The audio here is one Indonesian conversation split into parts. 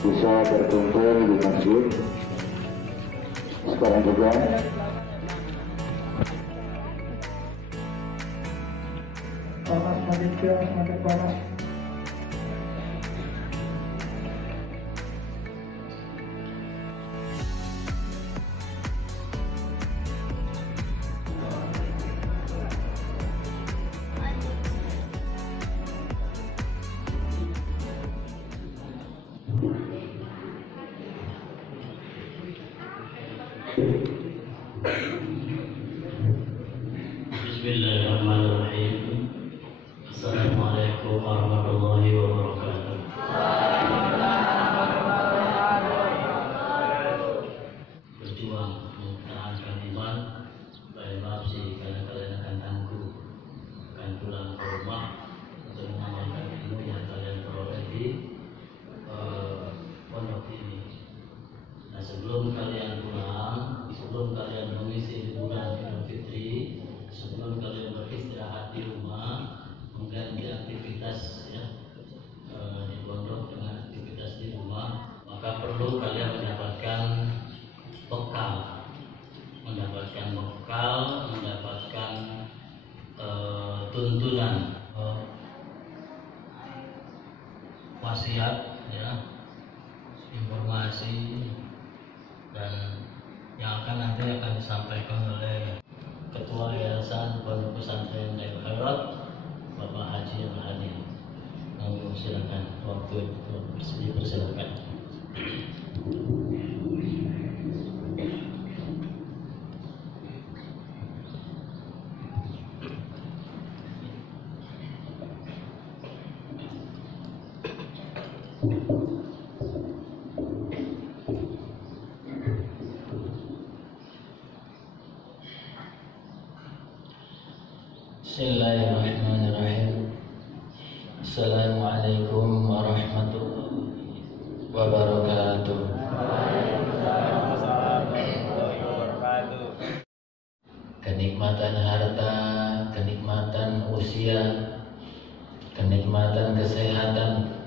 bisa berkumpul di masjid. Sekarang juga panas, semakin siang semakin panas. Bismillahirrahmanirrahim. Assalamualaikum warahmatullahi wabarakatuh. Berjuang mempertahankan iman. Maaf sih karena kalian akan tangguh, akan pulang ke rumah untuk mengamalkan ilmu yang kalian peroleh di pondok ini. Nah, sebelum kalian pulang, sebelum kalian mengisi liburan Idul Fitri, sebelum kalian beristirahat di rumah, mengganti aktivitas di pondok dengan aktivitas di rumah, maka perlu kalian mendapatkan bekal, mendapatkan tuntunan, wasiat, informasi, dan yang nanti akan disampaikan oleh Ketua Yayasan Pondok Pesantren Darul Khairat, Bapak Haji Al-Hadi. Silakan, waktu itu dipersilakan. Bismillahirrahmanirrahim. Assalamualaikum warahmatullahi wabarakatuh. Kenikmatan harta, kenikmatan usia, kenikmatan kesehatan,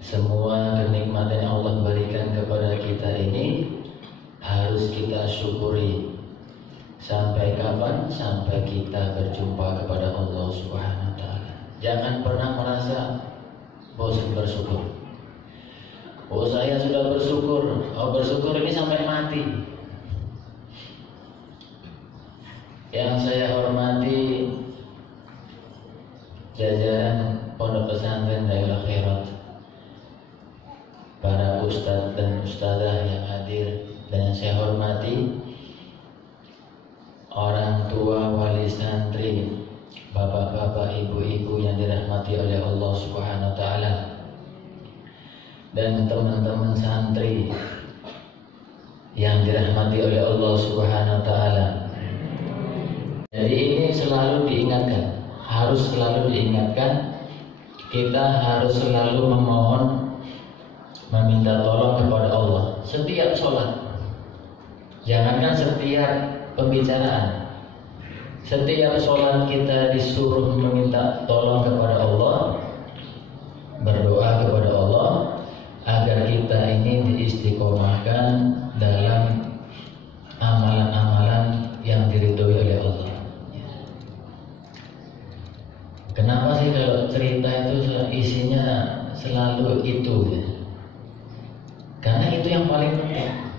semua kenikmatan yang Allah berikan kepada kita ini harus kita syukuri. Sampai kapan? Sampai kita berjumpa kepada Allah Subhanahu wa Ta'ala. Jangan pernah merasa bosan bersyukur. Oh, saya sudah bersyukur. Oh, bersyukur ini sampai mati. Yang saya hormati jajaran Pondok Pesantren Darul Khairat, para ustadz dan ustadzah yang hadir, dan yang saya hormati orang tua wali santri, bapak-bapak, ibu-ibu yang dirahmati oleh Allah Subhanahu wa Ta'ala, dan teman-teman santri yang dirahmati oleh Allah Subhanahu wa Ta'ala. Jadi ini selalu diingatkan, harus selalu diingatkan, kita harus selalu memohon, meminta tolong kepada Allah setiap sholat. Jangankan setiap pembicaraan, setiap sholat kita disuruh meminta tolong kepada Allah, berdoa kepada Allah agar kita ini diistiqomahkan dalam amalan-amalan yang diridhoi oleh Allah. Kenapa sih kalau cerita itu isinya selalu itu? Karena itu yang paling penting.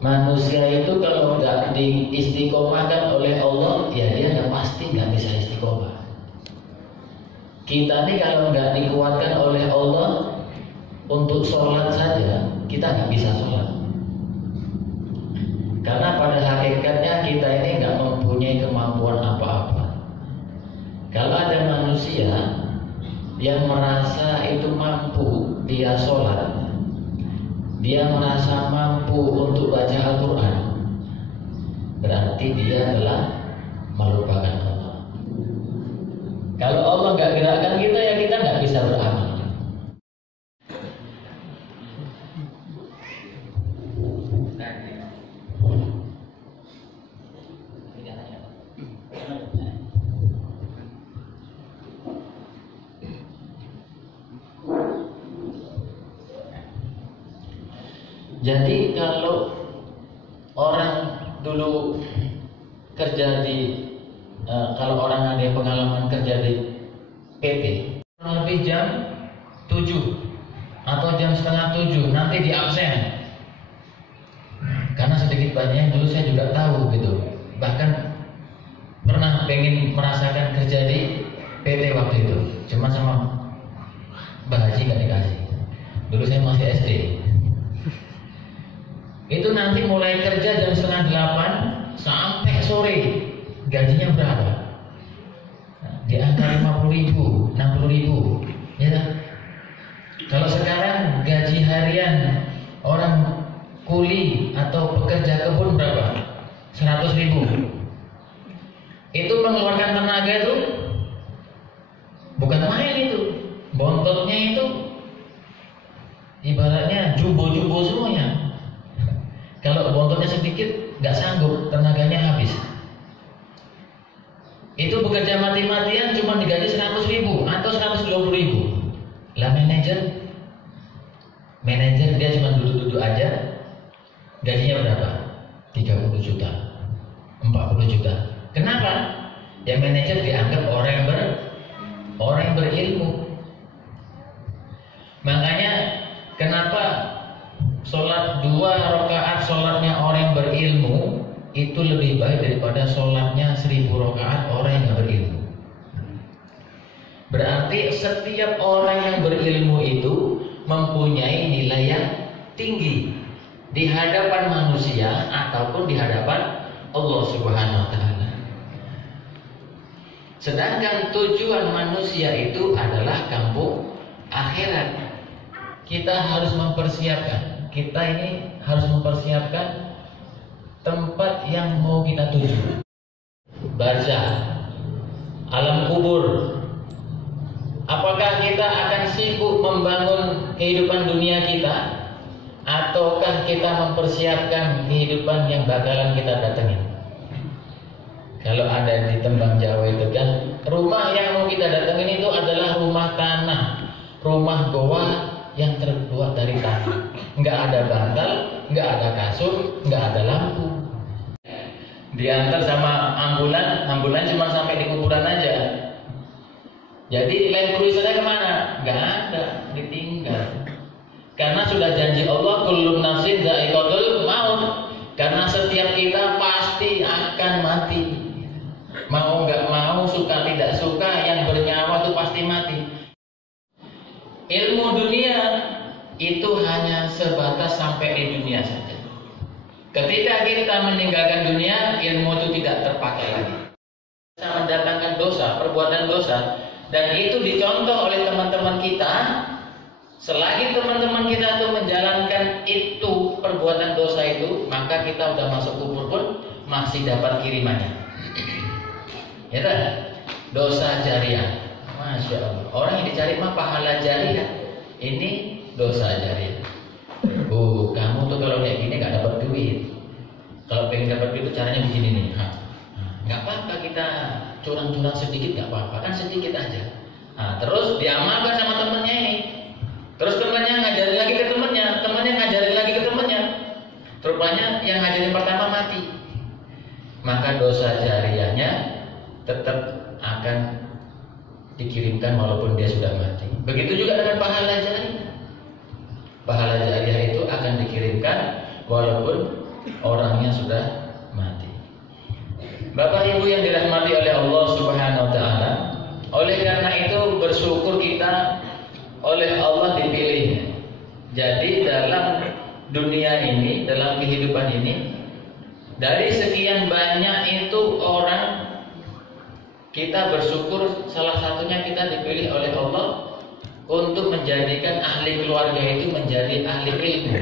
Manusia itu kalau nggak diistiqomahkan oleh Allah, ya dia nggak pasti nggak bisa istiqomah. Kita nih kalau nggak dikuatkan oleh Allah untuk sholat saja, kita nggak bisa sholat. Karena pada hakikatnya kita ini nggak mempunyai kemampuan apa-apa. Kalau ada manusia yang merasa itu mampu dia sholat, dia merasa mampu untuk baca Al-Quran, berarti dia adalah melupakan Allah. Kalau Allah nggak gerakkan kita, ya kita nggak bisa beramal. Jadi kalau orang dulu kerja di kalau orang ada yang pengalaman kerja di PT, lebih jam 7 atau jam setengah 7 nanti di absen. Karena sedikit banyak dulu saya juga tahu gitu. Bahkan pernah pengen merasakan kerja di PT waktu itu, cuma sama Mbak Haji nggak dikasih. Dulu saya masih SD. Itu nanti mulai kerja jam setengah 8 sampai sore. Gajinya berapa? Di angka 50.000, 60.000, ya kan? Kalau sekarang gaji harian orang kuli atau pekerja kebun berapa? 100.000. Itu mengeluarkan tenaga itu bukan main itu. Bontotnya itu ibaratnya jumbo-jumbo semuanya. Kalau bontotnya sedikit nggak sanggup, tenaganya habis. Itu bekerja mati-matian cuma digaji 100.000 atau 120.000. Lah manajer dia cuma duduk-duduk aja, gajinya berapa? 30 juta, 40 juta. Kenapa? Ya manajer dianggap orang yang berilmu. Makanya kenapa sholat 2 rakaat sholatnya orang yang berilmu itu lebih baik daripada sholatnya 1000 rakaat orang yang nggak berilmu. Berarti setiap orang yang berilmu itu mempunyai nilai yang tinggi di hadapan manusia ataupun di hadapan Allah Subhanahu wa taala. Sedangkan tujuan manusia itu adalah kampung akhirat. Kita harus mempersiapkan. Kita ini harus mempersiapkan tempat yang mau kita tuju. Barzakh, alam kubur. Apakah kita akan sibuk membangun kehidupan dunia kita, ataukah kita mempersiapkan kehidupan yang bakalan kita datangin? Kalau ada di Tembang Jawa itu kan, rumah yang mau kita datangin itu adalah rumah tanah, rumah goa yang terbuat dari tanah. Nggak ada bantal, nggak ada kasur, nggak ada lampu. Diantar sama ambulan cuma sampai di kuburan aja. Jadi lain tulisannya kemana? Nggak ada, ditinggal. Karena sudah janji Allah, kullu nafsin dha'iqatul maut. Karena setiap kita pasti akan mati. Mau nggak mau, suka tidak suka, yang bernyawa itu pasti mati. Ilmu dunia itu hanya sebatas sampai di dunia saja. Ketika kita meninggalkan dunia, ilmu itu tidak terpakai lagi. Bisa mendatangkan dosa, perbuatan dosa, dan itu dicontoh oleh teman-teman kita. Selagi teman-teman kita tuh menjalankan itu perbuatan dosa itu, maka kita udah masuk kubur pun masih dapat kirimannya. Ya kan? Dosa jariah. Masya Allah. Orang yang dicari mah pahala jariah. Ini dosa jariah. Kamu tuh kalau kayak gini gak dapat duit. Kalau pengen dapat duit itu caranya begini nih. Gak apa-apa kita curang-curang sedikit, gak apa-apa, kan sedikit aja. Terus diamalkan sama temennya ini. Terus temennya ngajarin lagi ke temennya ngajarin lagi ke temennya. Rupanya yang ngajarin pertama mati. Maka dosa jariahnya tetap akan dikirimkan walaupun dia sudah mati. Begitu juga dengan pahala jariah. Pahala jariah itu akan dikirimkan walaupun orangnya sudah mati. Bapak Ibu yang dirahmati oleh Allah Subhanahu wa taala, oleh karena itu bersyukur kita oleh Allah dipilih. Jadi dalam dunia ini, dalam kehidupan ini, dari sekian banyak itu orang, kita bersyukur salah satunya kita dipilih oleh Allah untuk menjadikan ahli keluarga itu menjadi ahli ilmu.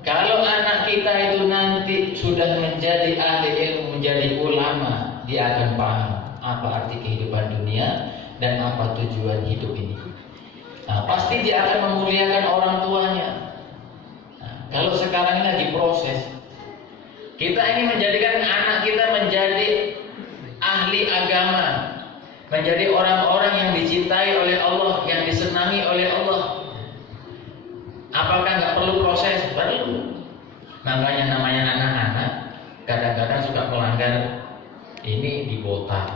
Kalau anak kita itu nanti sudah menjadi ahli ilmu, menjadi ulama, dia akan paham apa arti kehidupan dunia dan apa tujuan hidup ini. Pasti dia akan memuliakan orang tuanya. Kalau sekarang ini lagi proses, kita ini menjadikan anak kita menjadi ahli agama, menjadi orang-orang yang dicintai oleh Allah, yang disenangi oleh Allah. Apakah nggak perlu proses? Perlu. Makanya namanya anak-anak kadang-kadang suka melanggar ini di kota.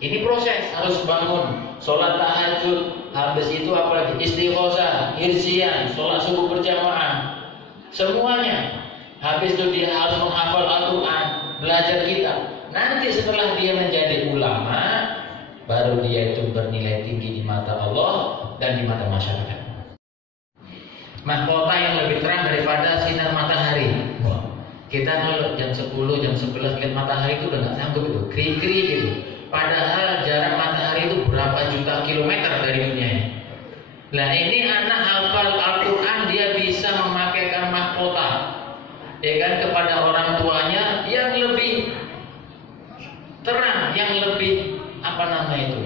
Ini proses, harus bangun, sholat tahajud, habis itu apalagi istighosah, irsian, sholat subuh berjamaah, semuanya. Habis itu dia harus menghafal Al-Quran, belajar kitab. Nanti setelah dia menjadi ulama, baru dia itu bernilai tinggi di mata Allah dan di mata masyarakat. Mahkota yang lebih terang daripada sinar matahari. Kita kalau jam 10, jam 11 lihat matahari itu udah nggak sanggup itu, kri-kri gitu. Padahal jarak matahari itu berapa juta kilometer dari dunia ini. Nah ini anak hafal Al-Quran, dia bisa memakaikan mahkota, ya kan, kepada orang tuanya yang lebih terang, yang lebih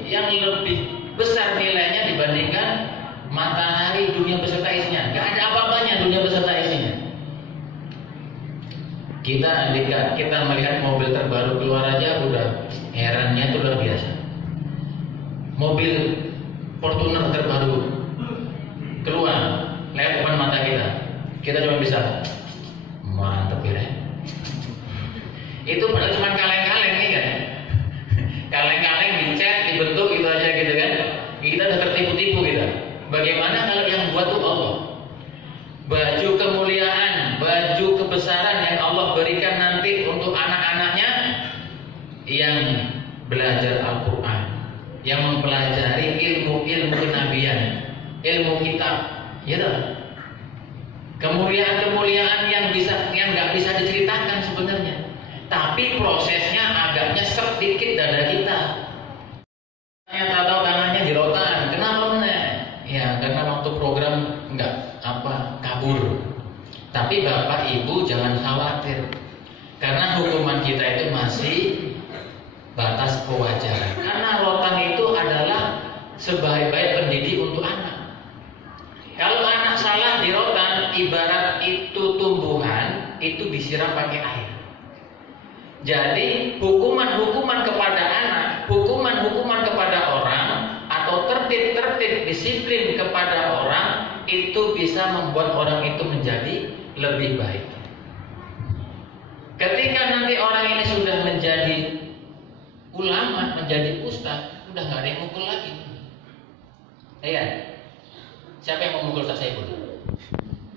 yang lebih besar nilainya dibandingkan matahari dunia beserta isinya. Gak ada apa-apanya dunia beserta isinya. Kita melihat mobil terbaru keluar aja udah herannya itu luar biasa. Mobil Fortuner terbaru keluar lewat depan mata kita cuma bisa mantep ya. Itu padahal cuma kaleng-kaleng nih kan. Kaleng-kaleng dicat, dibentuk gitu aja gitu kan. Kita udah tertipu-tipu kita. Bagaimana kalau yang buat tuh Allah? Baju kemuliaan, baju kebesaran yang Allah berikan nanti untuk anak-anaknya yang belajar Al-Quran, yang mempelajari ilmu-ilmu kenabian, ilmu kitab, ya toh? Kemuliaan-kemuliaan yang nggak bisa diceritakan sebenarnya. Tapi prosesnya agak nyesek dikit dada kita. Tahu tangannya di rotan. Kenapa meneh? Ya karena waktu program kabur. Tapi Bapak Ibu jangan khawatir. Karena hukuman kita itu masih batas kewajaran. Karena rotan itu adalah sebaik-baik pendidik untuk anak. Kalau anak salah di rotan, ibarat itu tumbuhan itu disiram pakai air. Jadi hukuman-hukuman kepada anak, hukuman-hukuman kepada orang, atau tertib-tertib disiplin kepada orang itu bisa membuat orang itu menjadi lebih baik. Ketika nanti orang ini sudah menjadi ulama, menjadi ustaz, udah nggak ada yang mukul lagi. Iya. Siapa yang mau mukul Ustaz Saiful?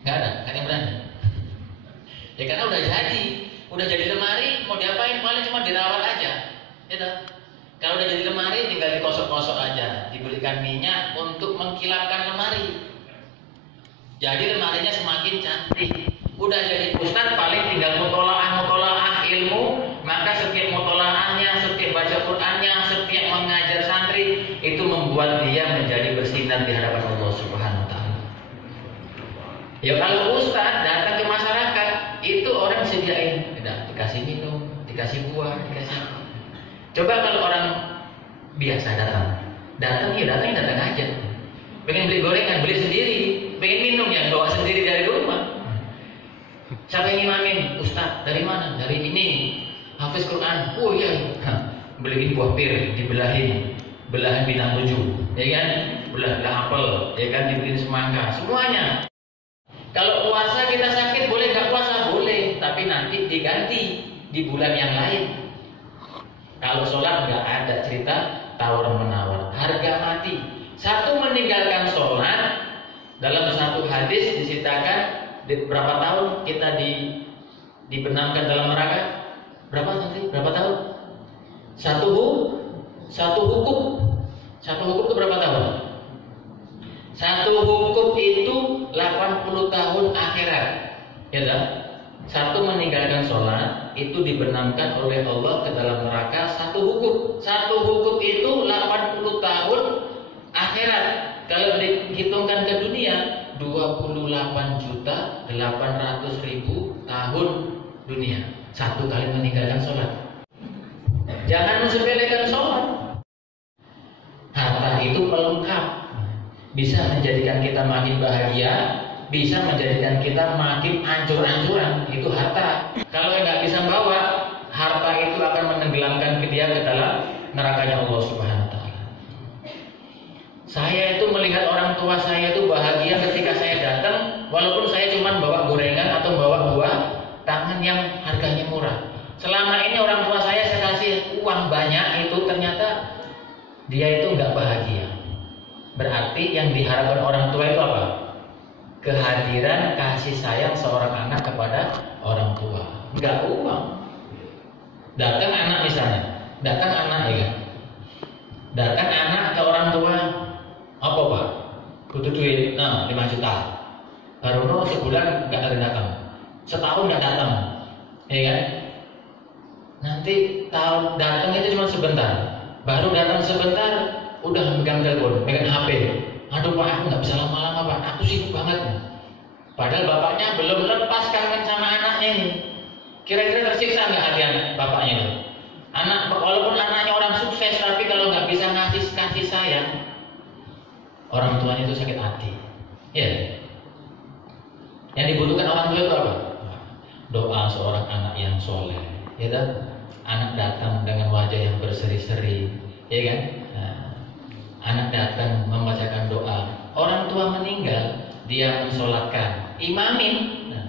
Nggak ada yang berani. Ya karena udah jadi lemari, mau diapain? Paling cuma dirawat aja. Gitu. Kalau udah jadi lemari, tinggal dikosok-kosok aja, diberikan minyak untuk mengkilapkan lemari. Jadi lemarinya semakin cantik. Udah jadi ustaz, paling tinggal mutolaah ilmu. Maka setiap mutolaahnya, setiap baca Qur'annya, setiap mengajar santri, itu membuat dia menjadi bersinar di hadapan Allah Subhanahu Wa Taala. Ya kalau ustaz datang ke masyarakat, itu orang sediain, dikasih minum, dikasih buah, dikasih apa. Coba kalau orang biasa datang aja. Pengen beli gorengan, beli sendiri. Pengen minum, ya bawa sendiri dari rumah. Siapa yang imamin? Ustaz, dari mana? Dari ini. Hafiz Quran. Oh iya. Beliin buah pir, dibelahin. Belahan bintang 7, ya kan? Belah apel, ya kan? Dibeliin semangka, semuanya. Kalau puasa kita sakit, boleh nggak puasa? Boleh, tapi nanti diganti di bulan yang lain. Kalau sholat nggak ada cerita tawar-menawar, harga mati. Satu meninggalkan sholat, dalam satu hadis disitakan berapa tahun kita dibenamkan dalam neraka? Berapa tahun? Satu hukum itu berapa tahun? Satu hukum itu 80 tahun akhirat, ya tak? Satu meninggalkan sholat itu dibenamkan oleh Allah ke dalam neraka satu hukum itu 80 tahun akhirat. Kalau dihitungkan ke dunia 28.800.000 tahun dunia. Satu kali meninggalkan sholat. Jangan mensepelekan sholat. Harta itu pelengkap, bisa menjadikan kita makin bahagia, bisa menjadikan kita makin ancur-ancuran. Itu harta. Kalau nggak bisa bawa, harta itu akan menenggelamkan dia ke dalam nerakanya Allah Subhanahu Wa Taala. Saya itu melihat orang tua saya itu bahagia ketika saya datang, walaupun saya cuma bawa gorengan atau bawa buah, yang harganya murah. Selama ini orang tua saya kasih uang banyak itu ternyata dia itu nggak bahagia. Berarti yang diharapkan orang tua itu apa? Kehadiran kasih sayang seorang anak kepada orang tua, nggak uang. Datang anak misalnya, datang anak ya kan? Datang anak ke orang tua, apa Pak? Butuh duit, nah 5 juta. Baru sebulan nggak ada datang, setahun nggak datang, ya kan? Nanti tahun datang itu cuma sebentar, baru datang sebentar, udah megang telepon, megang HP. Aduh Pak, aku nggak bisa lama-lama Pak, aku sibuk banget. Padahal bapaknya belum lepas kangen sama anaknya ini. Kira-kira tersiksa nggak hati anak bapaknya itu? Anak, walaupun anaknya orang sukses, tapi kalau nggak bisa ngasih kasih sayang, orang tuanya itu sakit hati. Ya. Yang dibutuhkan orang tua itu apa? Doa seorang anak yang soleh, ya kan? Anak datang dengan wajah yang berseri-seri, ya kan? Nah, anak datang membacakan doa. Orang tua meninggal, dia mensolatkan, imamin. Nah,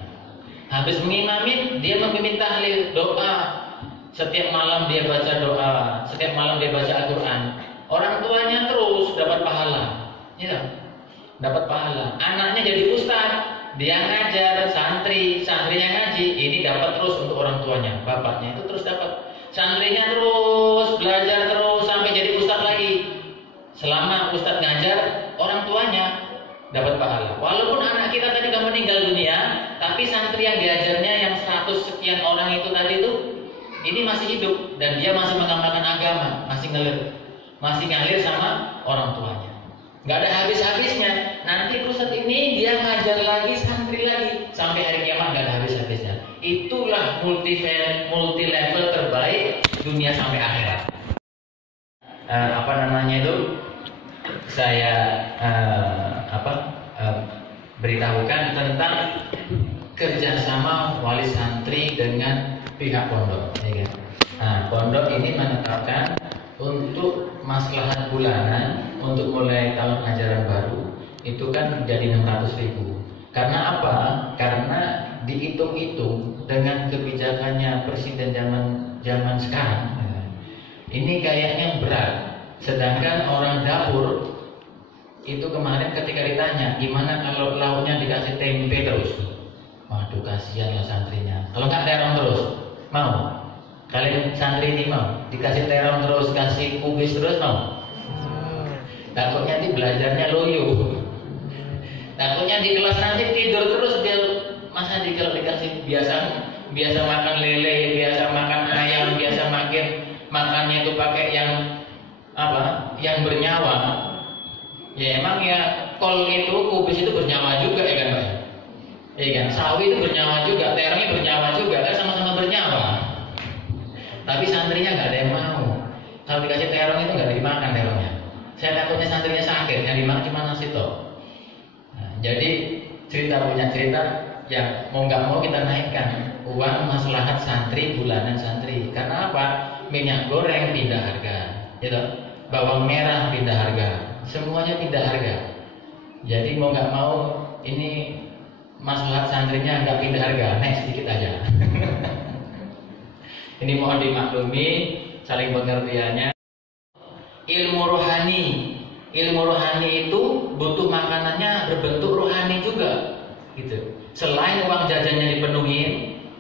habis mengimamin, dia memimpin tahlil, doa. Setiap malam dia baca doa, setiap malam dia baca Al-Quran. Orang tuanya terus dapat pahala, ya, dapat pahala. Anaknya jadi ustaz, dia ngajar santri, santrinya ngaji, ini dapat terus untuk orang tuanya. Bapaknya itu terus dapat, santrinya terus belajar terus sampai jadi ustaz lagi. Selama ustaz ngajar, orang tuanya dapat pahala. Walaupun anak kita tadi sudah meninggal dunia, tapi santri yang diajarnya yang 100 sekian orang itu tadi itu, ini masih hidup dan dia masih mengamalkan agama, masih ngalir sama orang tuanya. Nggak ada habis-habisnya. Nanti ustaz ini dia ngajar lagi, santri lagi, sampai hari kiamat nggak ada habis-habisnya. Itulah multi level terbaik dunia sampai akhirat. Saya beritahukan tentang kerjasama wali santri dengan pihak pondok, ya kan? Nah, pondok ini menetapkan untuk maslahat bulanan untuk mulai tahun ajaran baru itu kan jadi 600.000. Karena apa? Karena dihitung-hitung dengan kebijakannya presiden zaman sekarang, ini kayaknya berat. Sedangkan orang dapur itu kemarin ketika ditanya gimana kalau lauknya dikasih tempe terus, waduh kasihan lah santrinya. Kalau nggak terong terus, mau? Kalian santri ini mau? Dikasih terong terus, kasih kubis terus, mau? Takutnya nanti belajarnya loyo. Takutnya di kelas nanti tidur terus dia. Masa kalau dikasih biasa makan lele, biasa makan ayam, biasa makannya itu pakai yang bernyawa. Ya emang ya kol itu, kubis itu bernyawa juga ya kan Pak? Ya kan, sawi itu bernyawa juga, terongnya bernyawa juga, kan sama-sama bernyawa. Tapi santrinya nggak ada yang mau. Kalau dikasih terong itu nggak dimakan terongnya. Saya takutnya santrinya sakit, yang dimakan cuma nasi toh. Nah, jadi punya cerita yang mau nggak mau kita naikkan uang maslahat santri, bulanan santri. Karena apa? Minyak goreng pindah harga, gitu. Bawang merah pindah harga, semuanya pindah harga. Jadi mau nggak mau ini maslahat santrinya nggak pindah harga, naik sedikit aja. Ini mohon dimaklumi, saling pengertiannya. Ilmu rohani itu butuh makanannya berbentuk rohani juga, gitu. Selain uang jajannya dipenuhi,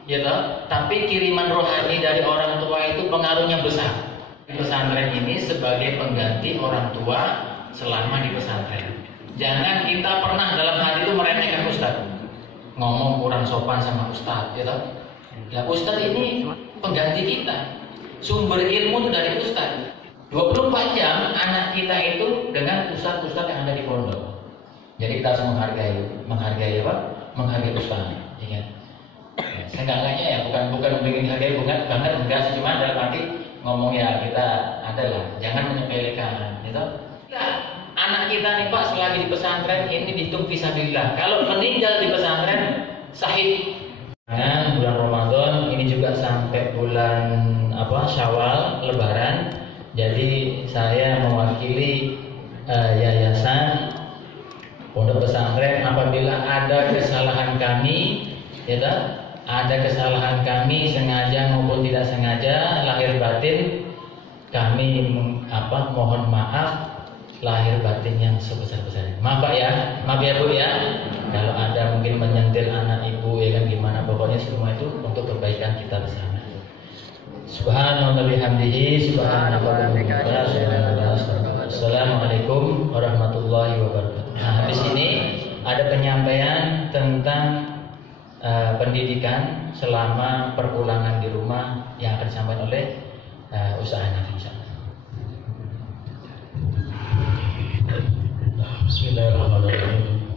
ya toh, tapi kiriman rohani dari orang tua itu pengaruhnya besar. Pesantren ini sebagai pengganti orang tua selama di pesantren. Jangan kita pernah dalam hati itu meremehkan ustaz, ngomong kurang sopan sama ustaz, ya toh. Nah, ustaz ini pengganti kita. Sumber ilmu itu dari ustaz. 24 jam anak kita itu dengan ustaz-ustaz yang ada di pondok. Jadi kita harus menghargai ustaz, ya kan? Ya, saya enggaknya ya bukan menghargai banget enggak sih, cuma dalam arti ngomong ya kita adalah jangan menyepelekan, gitu. Nah, anak kita nih Pak selagi di pesantren ini dihitung fisabilillah. Kalau meninggal di pesantren sahih. Nah, bulan Ramadan ini juga sampai bulan Syawal Lebaran. Jadi saya mewakili yayasan pondok pesantren, apabila ada kesalahan kami, ya ada kesalahan kami sengaja maupun tidak sengaja, lahir batin kami mohon maaf lahir batin yang sebesar-besarnya. Maaf Pak ya, maaf ya Bu ya. Kalau ada mungkin menyentil anak ibu ya kan gimana, pokoknya semua itu untuk kebaikan kita bersama. Subhanallah bihamdihi, subhanallah. Assalamualaikum warahmatullahi wabarakatuh. Nah, di sini ada penyampaian tentang pendidikan selama perpulangan di rumah yang akan disampaikan oleh Ustaz Hanafi insyaallah. Bismillahirrahmanirrahim.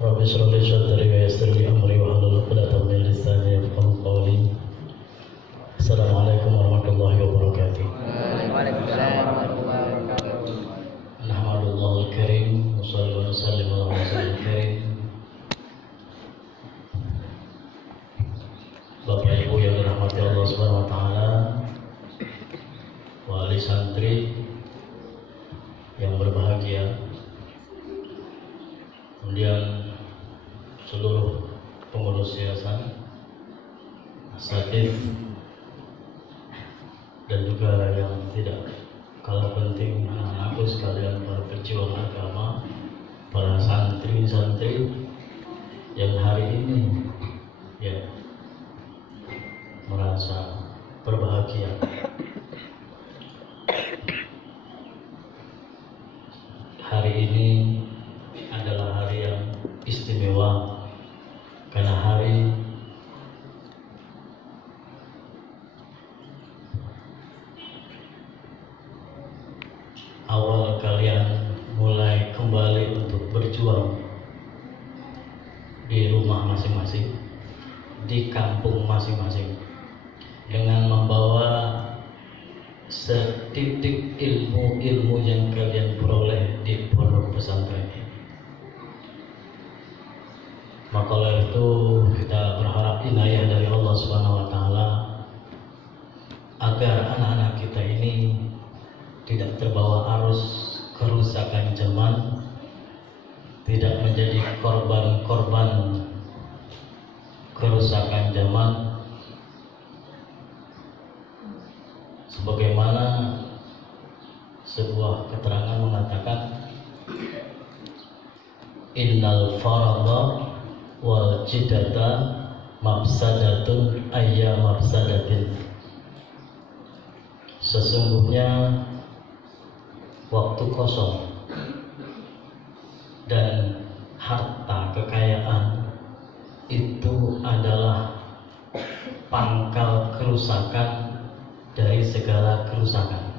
Rabbi shrah li sadri wa yassir li amri wa hlul 'uqdatam min lisani yafqahu qawli. Assalamualaikum warahmatullahi wabarakatuh. Waalaikumsalam warahmatullahi wabarakatuh. Alhamdulillahil karim, wa sallallahu wa sallim ala rasulil karim. Bapak Ibu yang dirahmati Allah Subhanahu wa taala, wali santri yang berbahagia, kemudian seluruh pengurus yayasan, asatidz, dan juga yang tidak kalah penting anak-anakku sekalian, para pejuang agama, para santri-santri yang hari ini ya merasa berbahagia. Hari ini adalah hari yang istimewa karena hari awal kalian mulai kembali untuk berjuang di rumah masing-masing, di kampung masing-masing, dengan membawa setitik ilmu-ilmu yang kalian peroleh di pondok pesantren ini. Maka oleh itu kita berharap inayah dari Allah Subhanahu wa taala agar anak-anak kita ini tidak terbawa arus kerusakan zaman, tidak menjadi korban-korban kerusakan zaman, sebagaimana sebuah keterangan mengatakan innal farada wal jidata mafsadatun ayya mafsadatin. Sesungguhnya waktu kosong dan harta kekayaan itu adalah pangkal kerusakan dari segala kerusakan.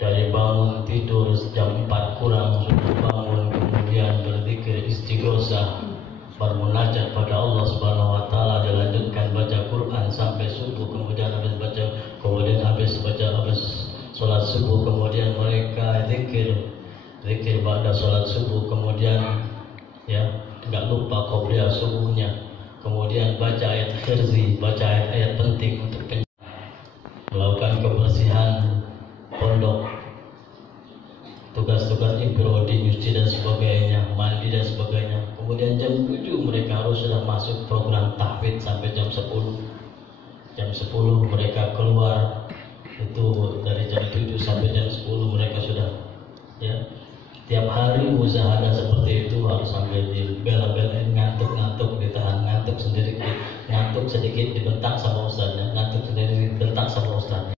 Dari bangun tidur jam 4 kurang sudah bangun, kemudian berzikir istighosah, bermunajat pada Allah Subhanahu wa taala, dilanjutkan baca Quran sampai subuh, kemudian habis sholat subuh, kemudian mereka zikir pada sholat subuh, kemudian ya tidak lupa qobliyah subuhnya, kemudian baca ayat khirzi, baca ayat-ayat penting untuk melakukan kebersihan pondok, tugas-tugas improdi, nyuci dan sebagainya, mandi dan sebagainya. Kemudian jam 7 mereka harus sudah masuk program tahfidz sampai jam 10. Jam 10 mereka keluar, itu dari jam 7 sampai jam 10 mereka sudah ya. Tiap hari muzahadah seperti itu harus sambil dibela-belain, ngantuk-ngantuk ditahan, ngantuk sedikit dibentak sama ustaznya, ngantuk sedikit dibentak sama ustaznya.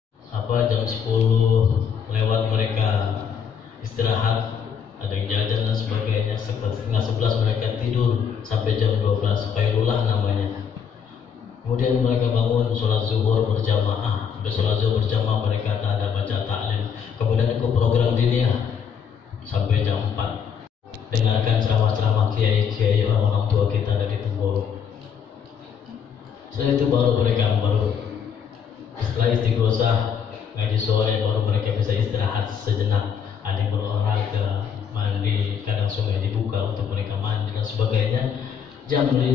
Jam 10 lewat mereka istirahat, ada yang jajan dan sebagainya. Setengah 11 mereka tidur sampai jam 12, Fairullah namanya. Kemudian mereka bangun sholat zuhur berjamaah. Habis sholat zuhur berjamaah mereka ada baca ta'lim. Kemudian ikut program diniyah sampai jam 4. Dengarkan ceramah-ceramah kiai-kiai orang tua kita dari Temboro. Setelah itu baru setelah istighosah ngaji sore, baru mereka bisa istirahat sejenak. Ada yang berolahraga, mandi, kadang sungai dibuka untuk mereka mandi dan sebagainya. Jam 6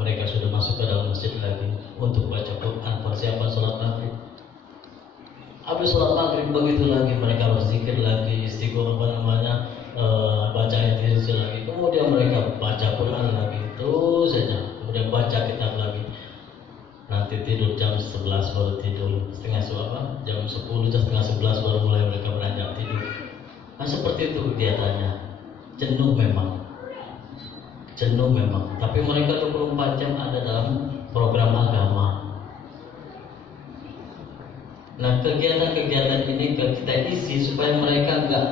mereka sudah masuk ke dalam masjid lagi untuk baca Quran, persiapan sholat maghrib. Habis sholat maghrib begitu lagi mereka berzikir lagi, istighfar baca ayat tidur jam 11 baru tidur, jam 10 jam setengah 11 baru mulai mereka beranjak tidur. Nah seperti itu kegiatannya. Jenuh memang. Tapi mereka 24 jam ada dalam program agama. Nah kegiatan-kegiatan ini kita isi supaya mereka nggak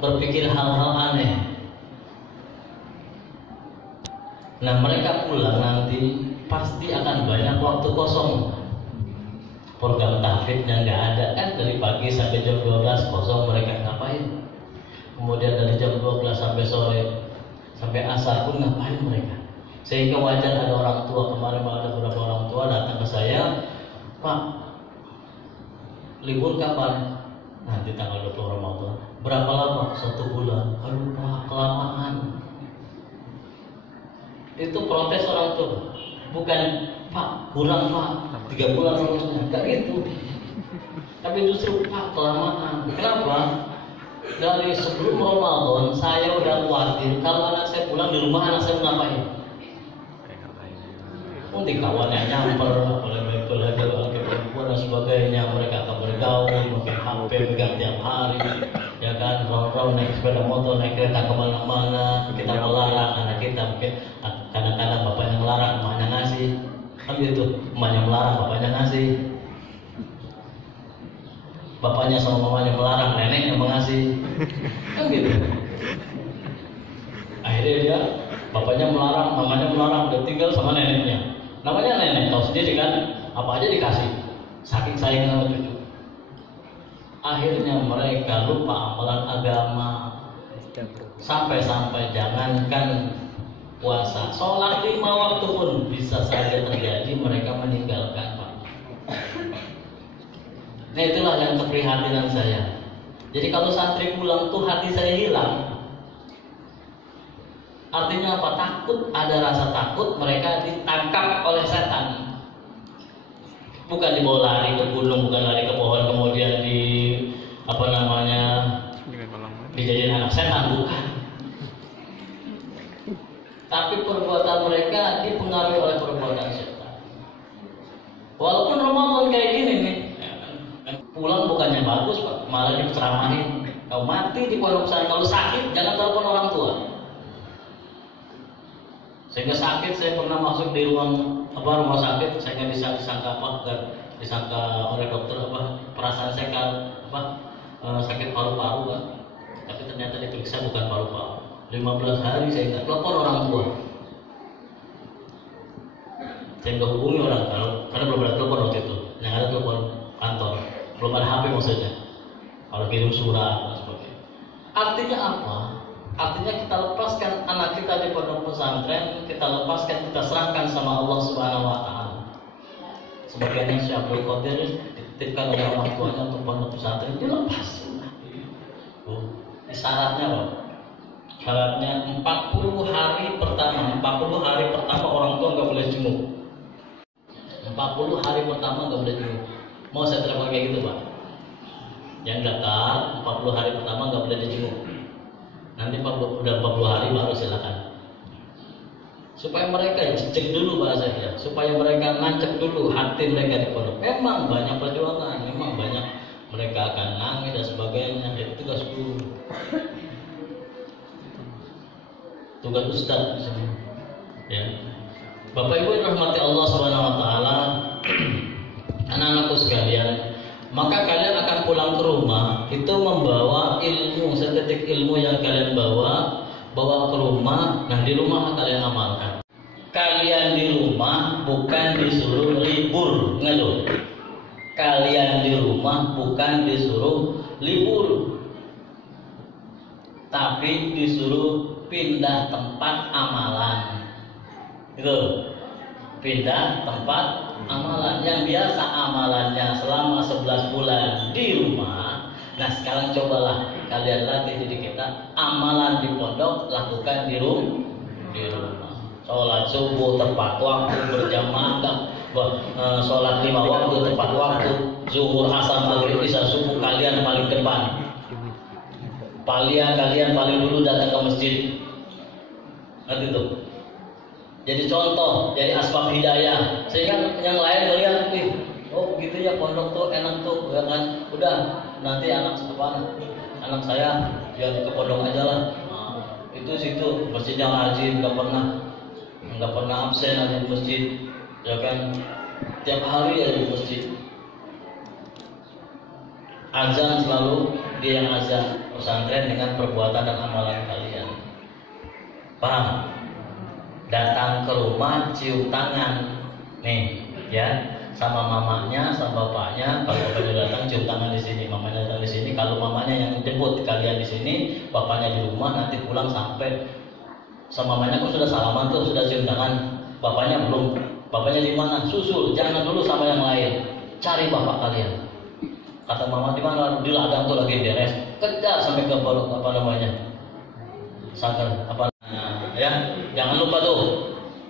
berpikir hal-hal aneh. Nah mereka pulang nanti pasti akan banyak waktu kosong. Program tahfidznya nggak ada kan, dari pagi sampai jam 12 kosong, mereka ngapain? Kemudian dari jam 12 sampai sore sampai asar pun ngapain mereka? Sehingga wajar ada orang tua, kemarin ada beberapa orang tua datang ke saya, Pak, libur kapan? Nanti tanggal 20 Ramadan. Berapa lama? 1 bulan. Aduh Pak, kelamaan. Itu protes orang tua, bukan Pak kurang Pak 3 bulan harusnya, enggak gitu. Tapi justru Pak kelamaan. Kenapa? Dari sebelum Ramadan saya udah khawatir kalau anak saya pulang di rumah, anak saya ngapain? Nanti kawannya nyamper, apalagi perempuan dan sebagainya, mereka akan bergaul, pakai HP, pegang tiap hari, ya kan, round naik sepeda motor, naik kereta kemana-mana. Kita melarang anak kita, mungkin kadang-kadang bapaknya melarang, emaknya ngasih, kan gitu, emaknya melarang, bapaknya ngasih, bapaknya sama mamanya melarang, neneknya mengasih, kan gitu. Akhirnya dia, bapaknya melarang, mamanya melarang, udah tinggal sama neneknya. Namanya nenek, tahu sendiri kan, apa aja dikasih, saking sayang sama cucu. Akhirnya mereka lupa amalan agama, sampai-sampai jangankan puasa, sholat 5 waktu pun bisa saja terjadi mereka meninggalkan, Pak. Nah itulah yang keprihatinan saya. Jadi kalau santri pulang tuh hati saya hilang. Artinya apa? Takut, ada rasa takut mereka ditangkap oleh setan. Bukan dibawa lari ke gunung, bukan lari ke pohon, kemudian dijadiin anak setan, bukan. Tapi perbuatan mereka dipengaruhi oleh perbuatan setan. Walaupun Ramadan kayak gini nih, pulang bukannya bagus Pak, malah diceramahin. Kau mati di pondok pesantren, kalau sakit jangan telepon orang tua. Sehingga sakit, saya pernah masuk di rumah sakit, saya nggak bisa disangka oleh dokter perasaan saya sakit paru-paru kan, tapi ternyata diperiksa bukan paru-paru. 15 hari saya nggak telepon orang tua, saya nggak hubungi orang karena belum ada telepon waktu itu, yang ada telepon kantor, belum ada HP maksudnya, kalau kirim surat dan sebagainya. Artinya apa? Artinya kita lepaskan anak kita di pondok pesantren, kita lepaskan, kita serahkan sama Allah Subhanahu Wa Taala. Sebagaimana Syekh Abdul Qadir dititipkan oleh orang tuanya untuk pondok pesantren, dilepas. Syaratnya apa? Syaratnya 40 hari pertama orang tua nggak boleh jenguk. 40 hari pertama nggak boleh jenguk. Mau saya terapkan kayak gitu Pak? Yang daftar 40 hari pertama nggak boleh dijenguk. Nanti udah 40 hari baru silakan. Supaya mereka cek dulu bahasanya, supaya mereka nancep dulu hati mereka di pondok. Memang banyak perjuangan, memang banyak mereka akan nangis dan sebagainya. Itu tugas guru, tugas ustaz di sini. Ya, Bapak Ibu yang rahmati Allah Subhanahu Wa Taala, anak-anakku sekalian. Maka kalian akan pulang ke rumah itu membawa ilmu, sedetik ilmu yang kalian bawa ke rumah. Nah di rumah kalian amalkan. Kalian di rumah bukan disuruh libur, ingat loh. Kalian di rumah bukan disuruh libur, tapi disuruh pindah tempat amalan. Gitu. Pindah tempat amalan. Yang biasa amalannya selama 11 bulan di rumah. Nah sekarang cobalah kalian latih diri kita, amalan di pondok lakukan di rumah. Sholat subuh tepat waktu, berjamaah, sholat 5 waktu tepat waktu, zuhur, asar, maghrib, isya, subuh kalian paling depan. Kalian paling dulu datang ke masjid. Nanti tuh. jadi contoh, jadi asbab hidayah, sehingga yang lain melihat, oh gitu ya pondok tuh enak tuh, ya kan? Udah nanti anak saya biar ke pondok aja lah. Itu situ masjidnya rajin, nggak pernah absen ada di masjid, ya kan? Tiap hari ada di masjid. Azan selalu dia yang azan. Pesantren dengan perbuatan dan amalan kalian. Paham? Datang ke rumah cium tangan, nih, ya, sama mamanya, sama bapaknya. Kalau bapaknya datang cium tangan di sini, mamanya datang di sini. Kalau mamanya yang jemput kalian di sini, bapaknya di rumah, nanti pulang sampai sama mamanya kok sudah salaman tuh, sudah cium tangan. Bapaknya belum. Bapaknya di mana? Susul, jangan dulu sama yang lain. Cari bapak kalian. Kata mama di mana? Di ladang tuh lagi beres. Kejar sampai ke apa namanya? Sakar apa? Ya, jangan lupa tuh.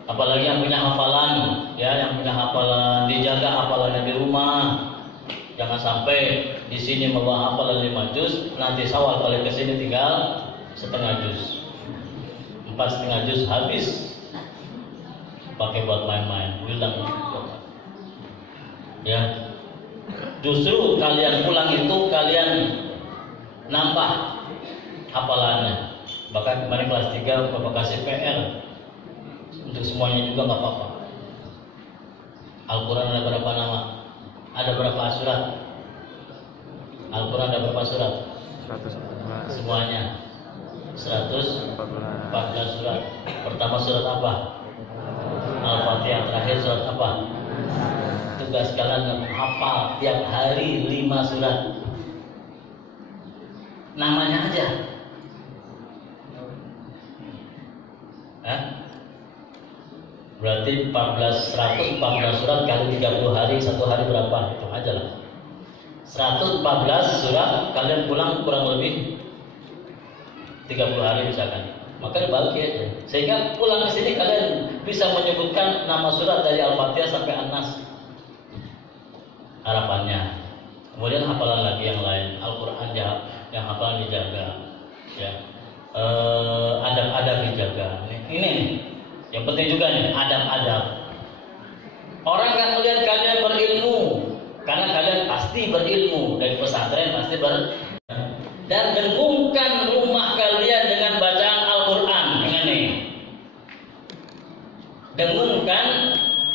Apalagi yang punya hafalan, ya, yang punya hafalan dijaga hafalannya di rumah. Jangan sampai di sini membawa hafalan 5 juz, nanti Syawal balik ke sini tinggal setengah juz. 4,5 juz habis. Pakai buat main-main, bilang. Ya. Justru kalian pulang itu kalian nambah hafalannya. Bahkan kemarin kelas 3 Bapak kasih PR untuk semuanya juga nggak apa-apa. Al-Quran ada berapa nama? Ada berapa surat? Al-Quran ada berapa surat? 114. Semuanya 114 surat. Pertama surat apa? Al-Fatihah. Terakhir surat apa? Tugas kalian menghafal tiap hari 5 surat. Namanya aja. Berarti 114 surat kali 30 hari, 1 hari berapa? Itu aja lah. 114 surat kalian pulang kurang lebih 30 hari misalkan. Maka dibagi aja. Sehingga pulang ke sini kalian bisa menyebutkan nama surat dari Al-Fatihah sampai An-Nas. Harapannya. Kemudian hafalan lagi yang lain, Al-Quran yang hafalan dijaga, ya. Adab-adab dijaga. Ini yang penting juga nih, adab-adab. Orang yang melihat kalian berilmu, karena kalian pasti berilmu dari pesantren pasti dan dengungkan rumah kalian dengan bacaan Al-Quran. Dengan ini, dengungkan,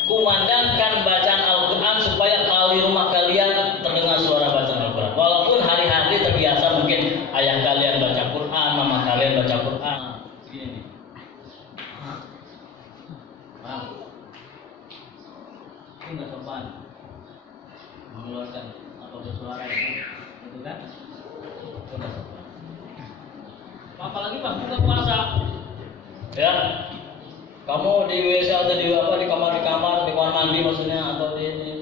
kumandangkan bacaan Al-Quran supaya di rumah kalian terdengar suara bacaan Al-Quran. Walaupun hari-hari terbiasa mungkin ayah kalian baca Quran, mama kalian baca Quran. Begini. Ini nggak sopan mengeluarkan atau bersuara itu kan? Itu nggak sopan. Apalagi pas buka puasa, ya. Kamu di WC atau di apa, di kamar mandi maksudnya, atau di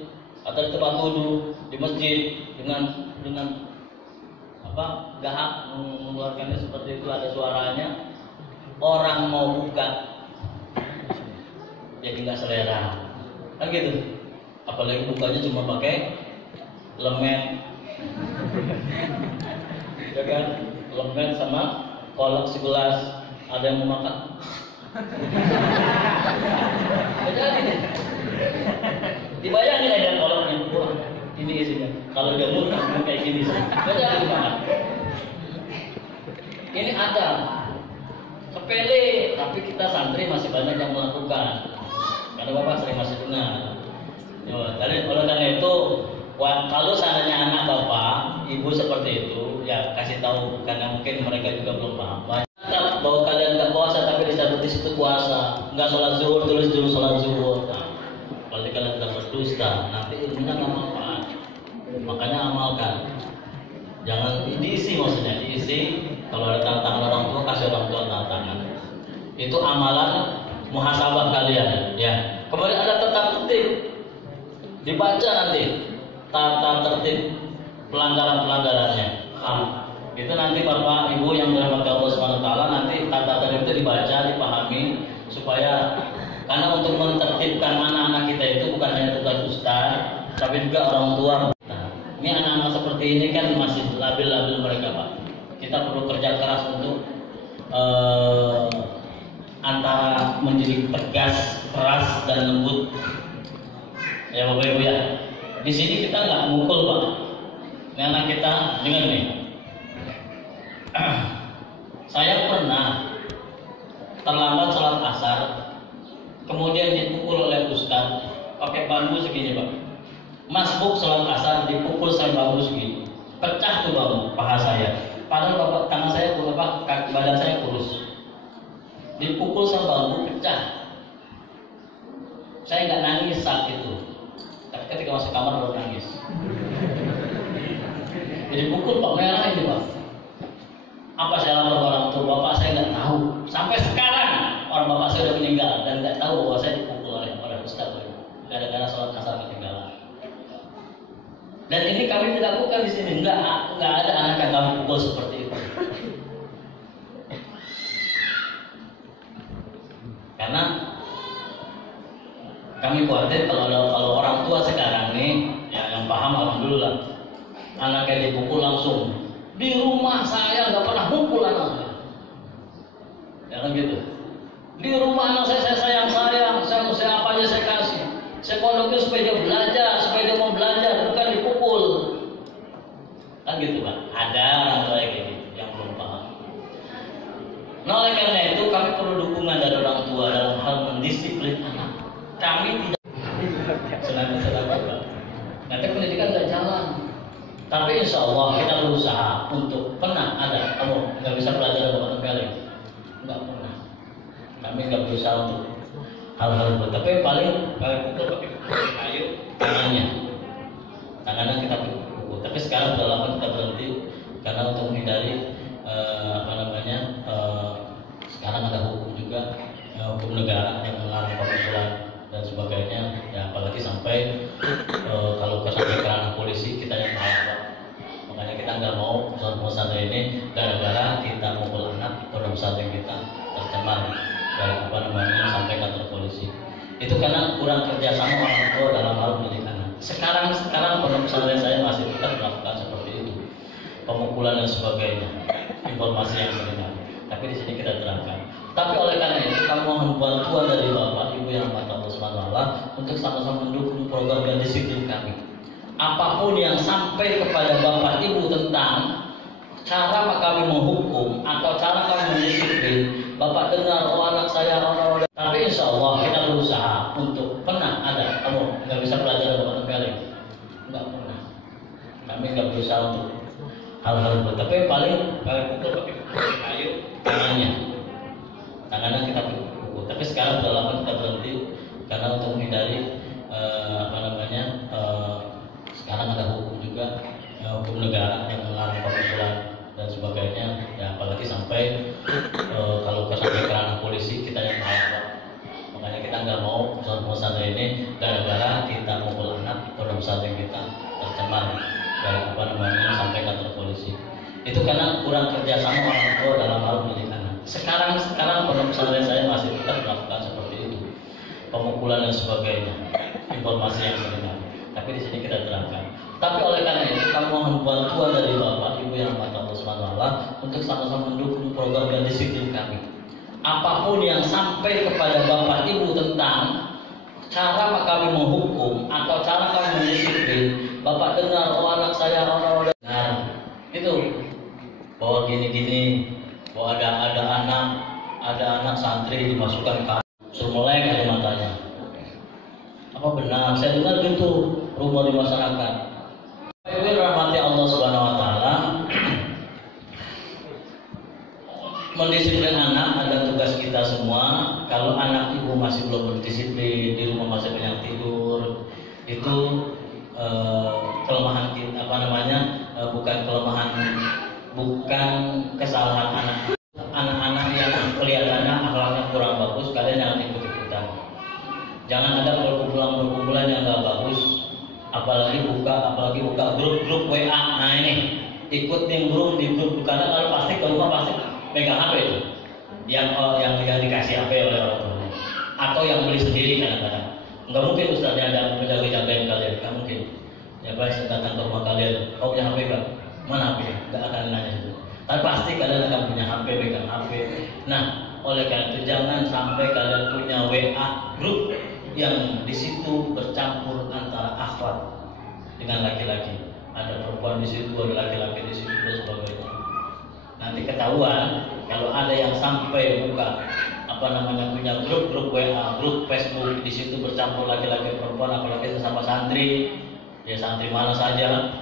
tempat wudhu, di masjid dengan apa gahak mengeluarkannya seperti itu, ada suaranya, orang mau buka jadi nggak selera, kan gitu. Apalagi bukanya cuma pakai lemet, ya kan, lemet sama kolak segelas, ada yang mau makan. Jadi nih, dibayangin aja kolaknya, ini isinya. Kalau udah murah kayak gini sih, jadi dimakan. Ini ada sepele, tapi kita santri masih banyak yang melakukan. Karena bapak sering masih dengar. Oleh karena itu, kalau seandainya anak bapak, ibu seperti itu, ya kasih tahu, karena mungkin mereka juga belum paham. Bahwa kalian nggak puasa tapi di situ puasa, nggak sholat zuhur, tulis dulu sholat zuhur. Nah, kalau kalian nggak berdusta, nanti ilmunya nggak manfaat. Makanya amalkan, jangan diisi, maksudnya diisi. Kalau ada tantangan orang tua, kasih orang tua tantangan. Itu amalan muhasabah kalian, ya. Kemudian ada tata tertib, dibaca nanti tata tertib pelanggaran-pelanggarannya. Itu nanti Bapak Ibu yang dirahmati Allah SWT, nanti tata tertib itu dibaca, dipahami, supaya karena untuk mentertibkan anak-anak kita itu bukan hanya tugas ustaz, tapi juga orang tua. Nah, ini anak-anak seperti ini kan masih labil-labil mereka, Pak. Kita perlu kerja keras untuk antara menjadi tegas, keras dan lembut. Ya Bapak Ibu ya. Di sini kita nggak mukul Pak. Karena kita dengar nih. Saya pernah terlambat sholat asar, kemudian dipukul oleh ustaz pakai bambu segini Pak. Masbuk sholat asar dipukul sama bambu segini, pecah tuh bambu paha saya. Padahal bapak tangan saya badan saya kurus. Dipukul sama bambu pecah. Saya nggak nangis saat itu, tapi ketika masuk kamar baru nangis. Jadi pukul Pak, merah ini Pak. Apa saya lapor orang tua bapak saya nggak tahu. Sampai sekarang orang bapak saya sudah meninggal dan nggak tahu bahwa saya dipukul oleh ustaz gara-gara sholat asar ketinggalan. Dan ini kami tidak lakukan di sini. Nggak ada anak yang kami pukul seperti itu. Karena kami khawatir kalau orang tua sekarang nih ya, yang paham alhamdulillah, anaknya dipukul langsung. Di rumah saya nggak pernah pukul anak saya. Ya kan gitu. Di rumah anak saya sayang, saya apa aja saya kasih. Saya pondokin supaya dia belajar, supaya dia mau belajar, bukan dipukul. Kan gitu Pak. Ada orang tua kayak gitu yang belum paham. Nah oleh karena itu kami perlu dukungan dari orang tua dalam hal mendisiplin anak. Kami tidak senang Pak. Nanti pendidikan nggak jalan. Tapi insya Allah kita berusaha untuk pernah ada kamu nggak bisa belajar dengan tempeleng, nggak pernah. Kami nggak berusaha untuk hal-hal itu. Tapi paling pukul pakai kayu tangannya kita pukul. Tapi sekarang sudah lama kita berhenti karena untuk menghindari sekarang ada hukum juga, hukum negara yang melarang pemukulan dan sebagainya. Ya apalagi sampai kalau sampai ke ranah polisi kita yang kalah. Makanya kita nggak mau pesantren ini gara-gara kita mukul anak pondok pesantren kita tercemar dari sampai kantor polisi. Itu karena kurang kerjasama orang tua dalam hal mendidik anak. Sekarang pondok pesantren saya masih tetap melakukan seperti itu, pemukulan dan sebagainya, informasi yang benar. Tapi di sini kita terangkan. Tapi oleh karena itu kami mohon bantuan dari Bapak Ibu yang rahmat Allah Subhanahu wa taala untuk sama-sama mendukung program dan disiplin kami. Apapun yang sampai kepada Bapak Ibu tentang cara kami menghukum atau cara kami mendisiplin, Bapak dengar, oh anak saya orang. Tapi insya Allah kita berusaha untuk pernah ada kamu nggak bisa belajar dengan tempeleng, nggak pernah. Kami nggak berusaha untuk hal-hal itu. Tapi paling pukul pakai kayu tangannya kita pukul. Tapi sekarang sudah lama kita berhenti karena untuk menghindari sekarang ada hukum juga, hukum negara yang melarang pemukulan dan sebagainya. Ya apalagi sampai kalau sampai ke ranah polisi kita yang kalah. Makanya kita nggak mau pesantren ini gara-gara kita mukul anak pondok pesantren kita tercemar dari sampai kantor polisi. Itu karena kurang kerjasama orang tua dalam hal mendidik anak. Sekarang pondok pesantren saya masih tetap melakukan seperti itu, pemukulan dan sebagainya, informasi yang benar. Tapi di sini kita terangkan. Tapi oleh karena itu kami mohon bantuan dari Bapak Ibu yang rahmat Allah Subhanahu wa taala untuk sama-sama mendukung program dan disiplin kami. Apapun yang sampai kepada Bapak Ibu tentang cara kami menghukum atau cara kami mendisiplin, Bapak dengar, oh anak saya orang. Nah, itu bahwa gini-gini, bahwa ada anak santri dimasukkan ke suruh melek dari matanya. Apa benar? Saya dengar gitu rumor di masyarakat. Ibu rahmati Allah Subhanahu wa taala, mendisiplin anak adalah tugas kita semua. Kalau anak ibu masih belum berdisiplin, di rumah masih banyak tidur, itu kelemahan kita, bukan kesalahan anak. Anak-anak yang kelihatannya akhlaknya kurang bagus, kalian jangan ikut-ikutan. Jangan ada perkumpulan yang nggak bagus, apalagi buka grup WA. Nah ini ikut nimbrung di grup, karena kalau pasti ke rumah pasti pegang HP itu, yang dikasih HP oleh orang tuanya, atau yang beli sendiri kadang-kadang. Nggak mungkin ustaznya ada menjaga-jagain kalian, nggak mungkin. Ya baik, datang ke rumah kalian, kau punya HP kan? Mana HP? Nggak akan nanya itu. Tapi pasti kalian akan punya HP, pegang HP. Nah Oleh karena itu jangan sampai kalian punya WA grup yang di situ bercampur antara akhwat dengan laki-laki. Ada perempuan di situ, ada laki-laki di situ dan sebagainya. Nanti ketahuan kalau ada yang sampai buka punya grup WA, grup Facebook, di situ bercampur laki-laki perempuan, apalagi sesama santri, ya santri mana saja,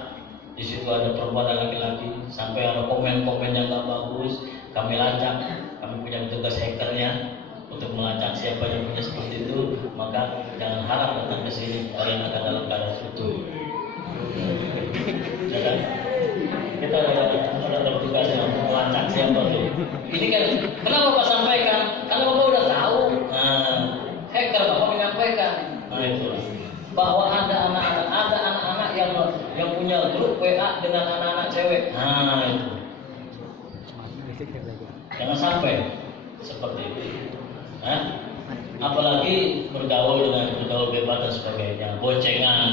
di situ ada perempuan dan laki-laki, sampai ada komen-komen yang gak bagus, kami lacak, kami punya tugas hackernya untuk melacak siapa yang punya seperti itu, maka jangan harap datang ke sini, kalian akan dalam keadaan utuh. Ya kan? Kita ada tugas yang melacak siapa tuh. Ini kan kenapa Bapak sampaikan? Karena Bapak udah tahu. Hacker Bapak menyampaikan. Itu bahwa ada anak-anak yang punya grup WA dengan anak-anak cewek. Itu. Jangan sampai seperti itu. Apalagi bergaul bebas dan sebagainya, boncengan,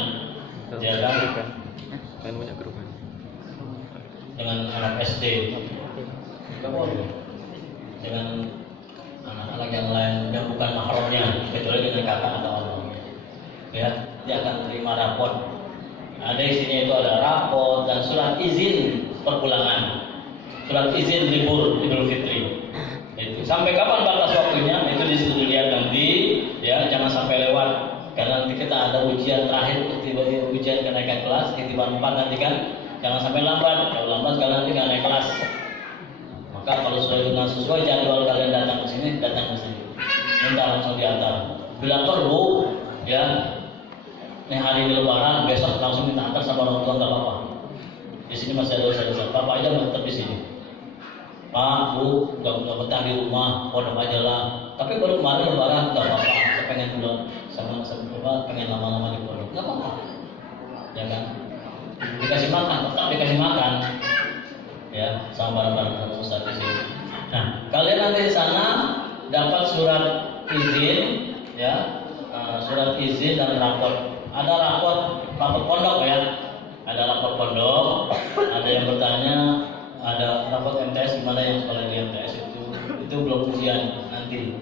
ya kan? Dengan anak SD, dengan anak-anak yang lain yang bukan mahramnya, kecuali dengan kakak atau abang, ya dia akan menerima rapor. Ada isinya itu ada rapor dan surat izin perpulangan, surat izin libur Idul Fitri. Itu sampai kapan batas waktunya itu disitu dilihat nanti, ya jangan sampai lewat karena nanti kita ada ujian terakhir, tiba-tiba ujian kenaikan kelas, tiba 4 nanti kan. Jangan sampai lambat. Kalau lambat kalian nanti nggak naik kelas. Maka kalau sudah dengan sesuai jadwal kalian datang ke sini, minta langsung diantar. Bila perlu, ya, ini hari Lebaran, besok langsung minta antar sama orang tua nggak apa-apa. Di sini masih ada usaha-usaha. Bapak aja tetap di sini. Pak, Bu, nggak betah di rumah, pondok aja lah. Tapi baru kemarin Lebaran nggak apa-apa. Saya pengen pulang sama pengen lama-lama di pondok, nggak apa-apa. Ya kan? Dikasih makan, tetap dikasih makan, ya sama barang-barang Ustaz di sini. Nah, kalian nanti di sana dapat surat izin, ya, surat izin dan rapor. Ada rapor pondok ya, ada rapor pondok. Ada yang bertanya, ada rapor MTS gimana yang sekolah di MTS itu belum ujian nanti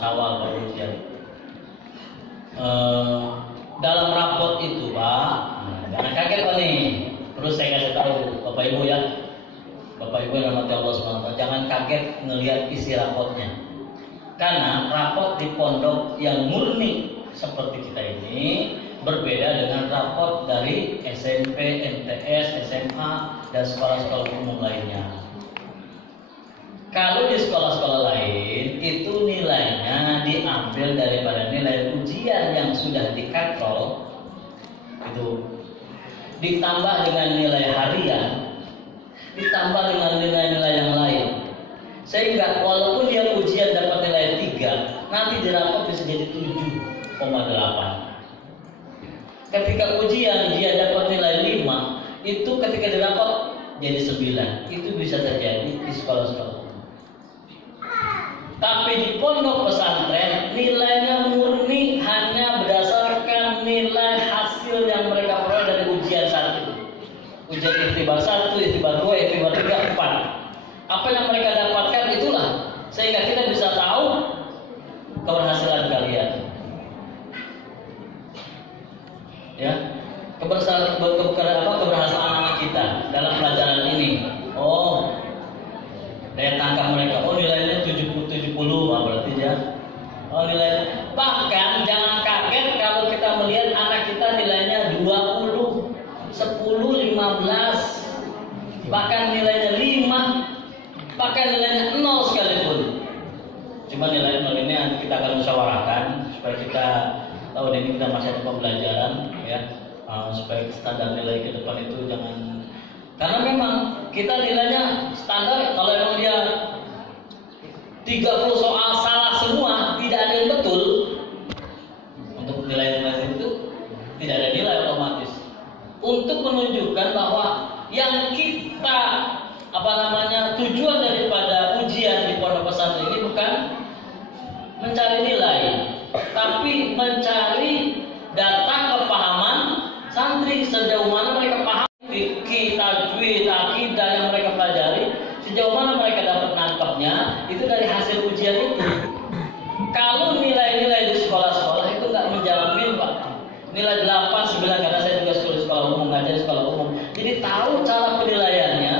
Syawal baru ujian. Dalam rapor itu Pak, jangan kaget Pak nih. Terus saya kasih tahu Bapak Ibu ya, Bapak Ibu yang rahmati Allah SWT, jangan kaget ngelihat isi raportnya. Karena raport di pondok yang murni seperti kita ini berbeda dengan raport dari SMP, MTS, SMA dan sekolah-sekolah umum lainnya. Kalau di sekolah-sekolah lain itu nilainya diambil daripada nilai ujian yang sudah dikatrol itu, ditambah dengan nilai harian, ditambah dengan nilai-nilai yang lain, sehingga walaupun dia ujian dapat nilai 3, nanti di rapor bisa jadi 7,8. Ketika ujian dia dapat nilai 5, itu ketika di rapor jadi 9. Itu bisa terjadi di sekolah-sekolah. Tapi di pondok pesantren nilainya murni hanya berdasarkan nilai hasil yang mereka peroleh dari ujian 1. Ujian ikhtibar 1, ikhtibar 2, ikhtibar 3, 4. Apa yang mereka dapatkan itulah, sehingga kita bisa tahu keberhasilan kalian. Ya, keberhasilan anak kita dalam pelajaran ini. Oh, daya tangkap mereka, oh nilainya 70, berarti ya. Oh nilai, bahkan jangan kaget kalau kita melihat anak kita nilainya 20, 10, 15, bahkan nilainya 5, bahkan nilainya 0 sekalipun. Cuma nilai 0 ini kita akan musyawarahkan supaya kita tahu ini kita masih ada pembelajaran, ya, supaya standar nilai ke depan itu jangan. Karena memang kita nilainya standar, kalau memang dia 30 soal salah semua, tidak ada yang betul, untuk nilai-nilai itu tidak ada nilai otomatis. Untuk menunjukkan bahwa yang kita tujuan daripada ujian di pondok pesantren ini bukan mencari nilai, tapi mencari data kepahaman santri, sejauh mana mereka paham fikih, tajwid, akidah yang mereka pelajari, sejauh mana mereka dapat nangkepnya itu dari hasil ujian itu. Kalau nilai-nilai di sekolah-sekolah itu nggak menjamin Pak. Nilai 8, 9 karena saya juga sekolah umum, ngajar di sekolah umum. Jadi tahu cara penilaiannya,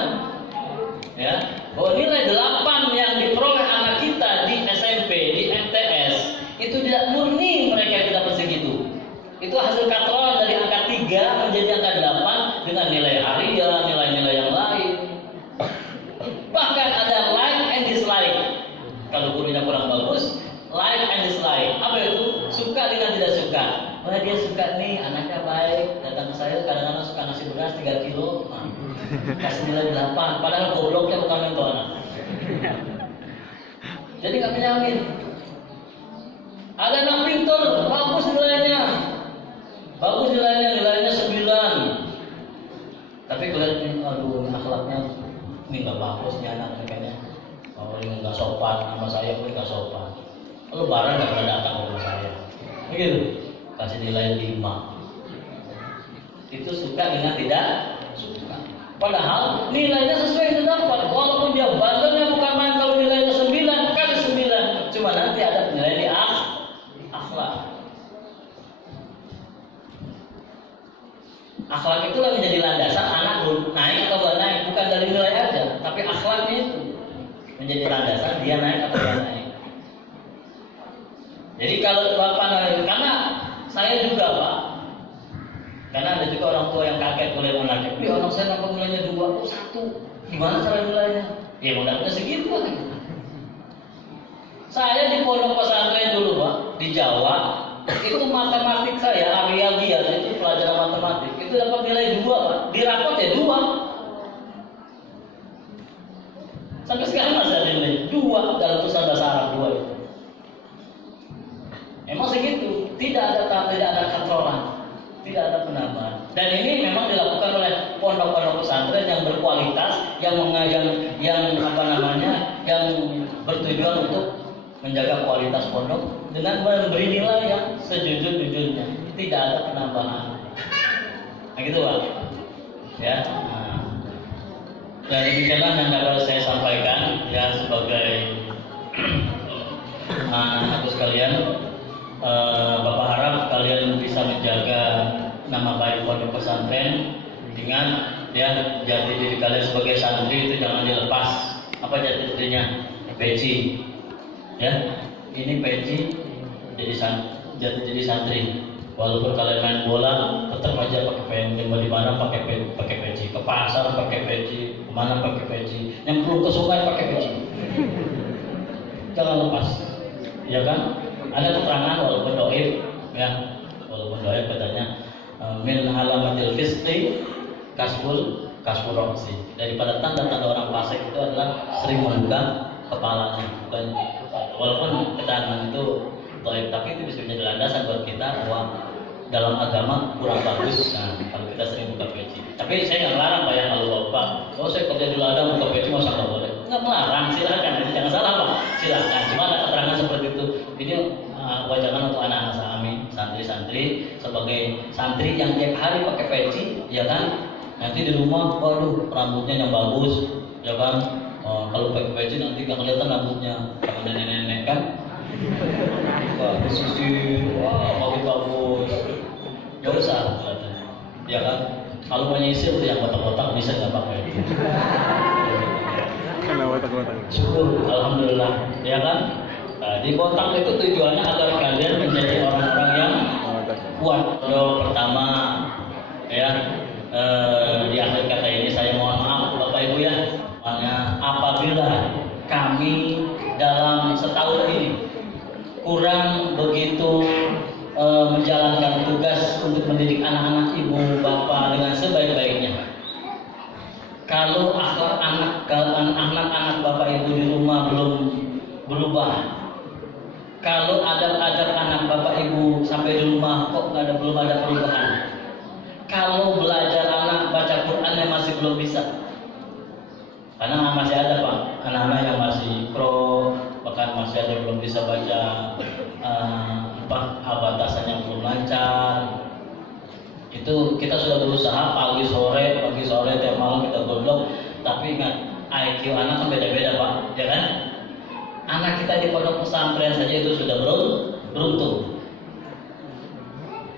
ya. Bahwa nilai 8 yang diperoleh anak kita di SMP, di MTS itu tidak murni mereka dapat segitu. Itu hasil katrolan dari angka 3 menjadi angka 8 dengan nilai harian, nilai-nilai yang lain. Bahkan ada like and dislike. Kalau gurunya kurang bagus, like and dislike. Apa itu? Suka dengan tidak suka. Wah dia suka nih, anaknya baik, datang ke saya kadang-kadang suka ngasih beras 3 kilo, kasih nilai 8, padahal gobloknya bukan itu anak. Jadi nggak menjamin. Ada anak pintar, bagus nilainya, nilainya 9. Tapi kelihatan, aduh akhlaknya ini nggak bagus nih anak kayaknya. Oh ini nggak sopan, sama saya pun nggak sopan. Lebaran nggak pernah datang ke rumah saya, begitu. Kasih nilai 5. Itu suka dengan tidak suka. Padahal nilainya sesuai yang dapat. Walaupun dia bandelnya bukan main, kalau nilainya 9 kali 9, cuma nanti ada penilaian di akhlak. Akhlak itulah menjadi landasan anak naik atau nggak naik, bukan dari nilai aja, tapi akhlaknya itu menjadi landasan dia naik atau nggak naik. Jadi kalau bapak naik, karena saya juga Pak, karena ada juga orang tua yang kaget oleh anaknya. Ya anak saya dapat nilainya 2, 1. Gimana cara nilainya? Ya udah segitu Pak. Saya di pondok pesantren dulu Pak, di Jawa, itu matematik saya, Ariagia, itu pelajaran matematik, itu dapat nilai 2 Pak. Di rapot ya 2. Sampai sekarang masih ada nilai 2 dalam tulisan bahasa Arab 2 itu. Memang segitu, tidak ada katrolan, tidak ada penambahan. Dan ini memang dilakukan oleh pondok-pondok pesantren yang berkualitas, yang bertujuan untuk menjaga kualitas pondok dengan memberi nilai yang sejujur-jujurnya, tidak ada penambahan. Nah gitu Pak, ya. Dan demikianlah yang dapat saya sampaikan ya sebagai anak sekalian. Bapak harap kalian bisa menjaga nama baik pondok pesantren dengan ya jati diri kalian sebagai santri itu jangan dilepas. Apa jati dirinya? Peci. Ya, ini peci jadi santri. Walaupun kalian main bola tetap aja pakai peci. Di mana pakai peci, ke pasar pakai peci, kemana pakai peci, yang perlu ke sungai pakai peci. Jangan lepas, ya kan? Ada keterangan walaupun doib, ya, walaupun doib katanya min alamatil fisqi kasbul roksi. Daripada tanda-tanda orang fasik itu adalah sering membuka kepalanya, bukan. Walaupun keterangan itu doib, tapi itu bisa menjadi landasan buat kita bahwa dalam agama kurang bagus. Nah, kalau kita sering buka peci. Tapi saya nggak melarang Pak ya kalau Bapak, saya kerja di ladang buka peci masa nggak boleh? Nggak melarang, silakan. Jadi jangan salah Pak, silakan. Cuma ada keterangan seperti itu. Ini wajangan untuk anak-anak kami, santri-santri, sebagai santri yang tiap hari pakai peci, ya kan? Nanti di rumah, waduh, rambutnya yang bagus, ya kan? Kalau pakai peci nanti nggak kelihatan rambutnya, sama nenek-nenek kan? Bagus sih, wah bagus. Gak usah, ya kan? Kalau mau nyisir yang kotak-kotak bisa nggak pakai? Syukur, alhamdulillah, ya kan? Nah, di kotak itu tujuannya agar kalian menjadi orang-orang yang kuat. Pertama, ya di akhir kata ini saya mohon maaf Bapak Ibu ya. Apabila kami dalam setahun ini kurang begitu menjalankan tugas untuk mendidik anak-anak ibu bapak dengan sebaik-baiknya. Kalau akhlak anak-anak bapak ibu di rumah belum berubah, kalau adab-adab anak bapak ibu sampai di rumah kok belum ada perubahan, kalau belajar anak baca Qurannya masih belum bisa, karena masih ada Pak anak-anak yang masih pro, bahkan masih ada yang belum bisa baca batasan yang belum lancar. Itu kita sudah berusaha pagi sore tiap malam kita godok, tapi ingat IQ anak kan beda-beda Pak, ya kan? Anak kita di pondok pesantren saja itu sudah beruntung.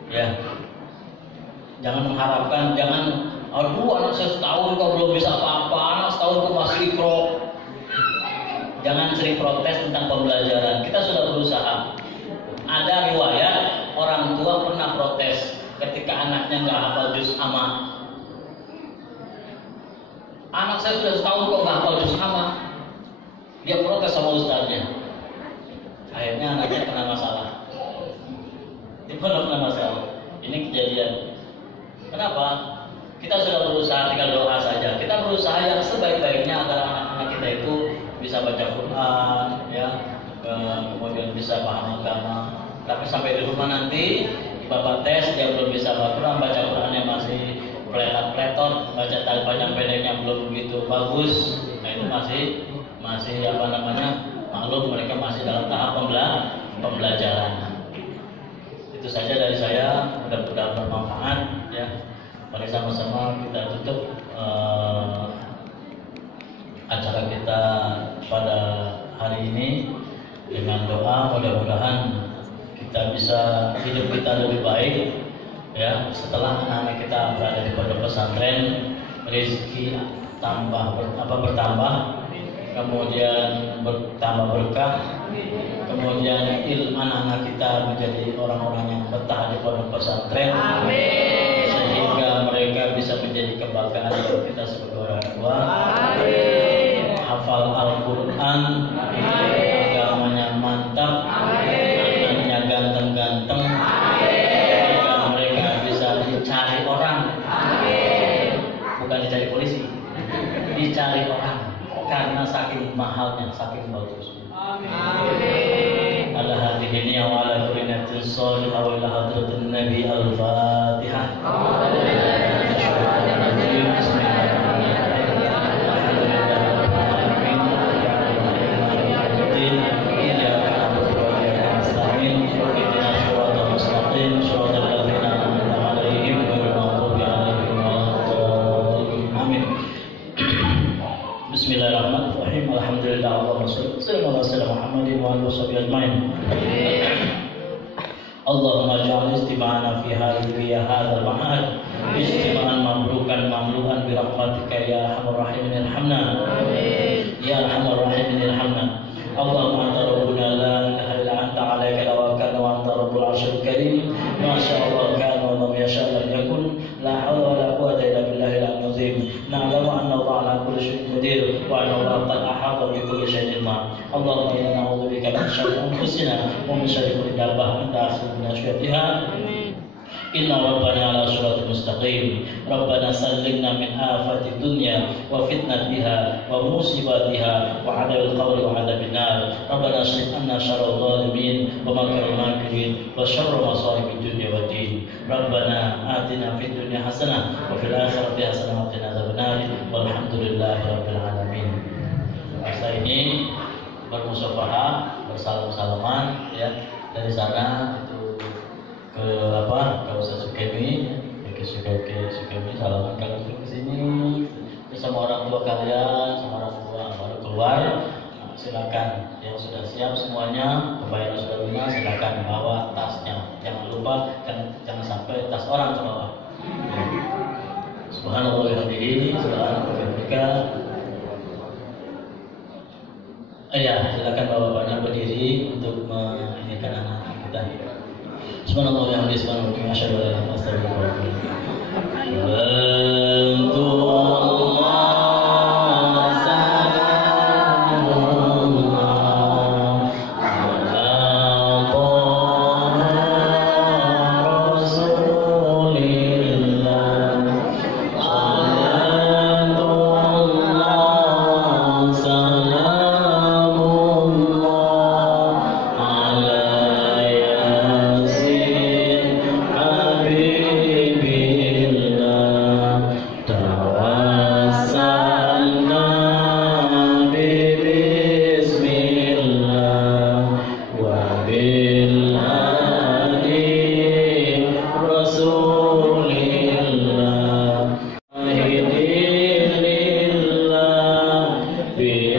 Ya, jangan mengharapkan, aduh anak saya setahun kok belum bisa apa-apa, anak setahun kok masih ikro. Jangan sering protes tentang pembelajaran. Kita sudah berusaha. Ada riwayat orang tua pernah protes ketika anaknya nggak hafal juz amma. Anak saya sudah setahun kok nggak hafal juz amma. Dia protes sama ustaznya. Akhirnya anaknya kena masalah. Dia kena masalah. Ini kejadian. Kenapa? Kita sudah berusaha, tinggal doa saja. Kita berusaha yang sebaik-baiknya agar anak-anak kita itu bisa baca Quran, ya, kemudian bisa paham agama. Tapi sampai di rumah nanti bapak tes dia belum bisa baca Qurannya masih pletot, baca panjang pendeknya belum begitu bagus. Nah itu masih apa namanya, maklum mereka masih dalam tahap pembelajaran. Itu saja dari saya, mudah-mudahan bermanfaat ya. Mari sama-sama kita tutup acara kita pada hari ini dengan doa, mudah-mudahan kita bisa hidup kita lebih baik ya setelah anak-anak kita berada di pondok pesantren, rezeki bertambah, kemudian bertambah berkah, kemudian anak-anak kita menjadi orang-orang yang betah di pondok pesantren. Amin. Sehingga mereka bisa menjadi kebanggaan bagi kita sebagai orang tua. Amin. Hafal Al-Quran, agamanya mantap, anaknya ganteng-ganteng, sehingga mereka bisa dicari orang. Amin. Bukan dicari polisi, dicari orang karena saking mahalnya, saking bagusnya. Amin. Ala hadhihi wa ala kulli nafsin salihah wa ila hadratin nabi al-fatihah. Bismillahirrahmanirrahim. Alhamdulillah, Allahumma shalli ala sayyidina Muhammadin wa ala alihi ajmain. Allahumma ja'al istima'ana fi hadhihi hadzal ma'ad istima'an mamlukan mamlukan bi rahmatika ya arhamar rahimin irhamna. Amin. Ya arhamar rahimin irhamna. Allahumma anta rabbuna la ilaha illa anta 'alaika tawakkalna wa anta rabbul 'arsyil karim. Ma syaa Allah kana wa lam yasha' lam yakun. La haula wa la quwwata illa billahil 'aliyyil 'azim. Na'lamu anna Allah 'ala kulli shay'in qadir wa anna Allah qad ahata bi kulli shay'in ma. Allahumma inna na'udzubika min syarri anfusina wa min syarri kulli dabbatin anta akhidhu bi nasiyatiha. Inna rabbana ala siratal mustaqim. Rabbana sallimna min afati dunya wa fitnatiha wa musibatiha wa adabil qabri wa adabil nar. Rabbana shrif anna syarral zalimin wa makrul makirin wa syarra masa'ibid dunya wa din. Rabbana atina fid dunya hasanah wa fil akhirati hasanah wa qina adzabannar. Walhamdulillahi rabbil alamin. Masa ini bermusyawarah, bersalam-salaman ya. Dari sana itu ke Ustaz Sukemi, ke Sukemi salaman kalau ke sini sama orang tua kalian, sama orang tua baru keluar. Nah, silakan yang sudah siap semuanya, pembayaran sudah lunas, silakan bawa tasnya. Jangan lupa jangan sampai tas orang ke bawah. Subhanallah wa bihamdihi, subhanallah wa bihamdika. Ya, silakan bapak-bapaknya berdiri untuk menyanyikan anak kita. Subhanallah wa bihamdihi, subhanallah wa bihamdihi, asyhadu an la ilaha illallah wa asyhadu anna Bi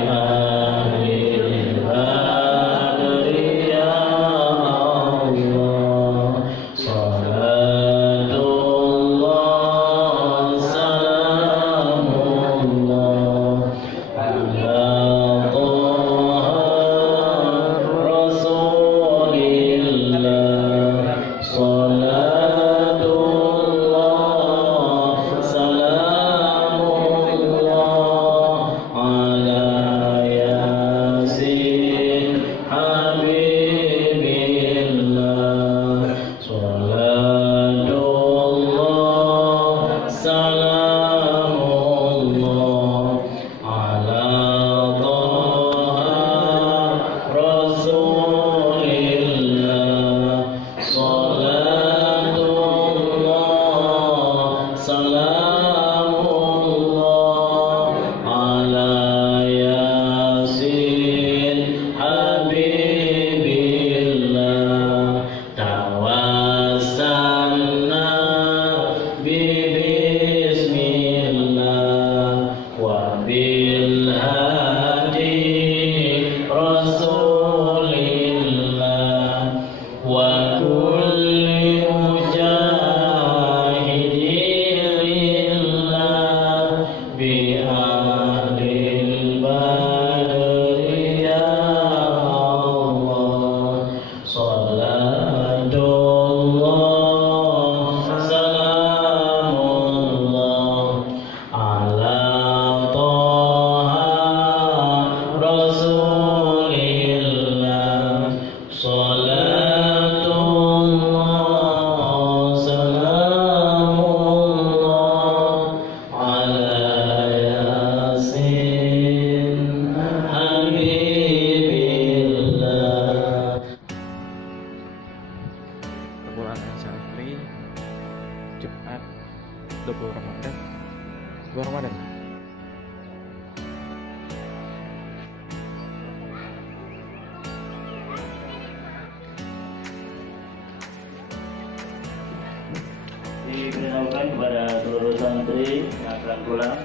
santri yang akan pulang,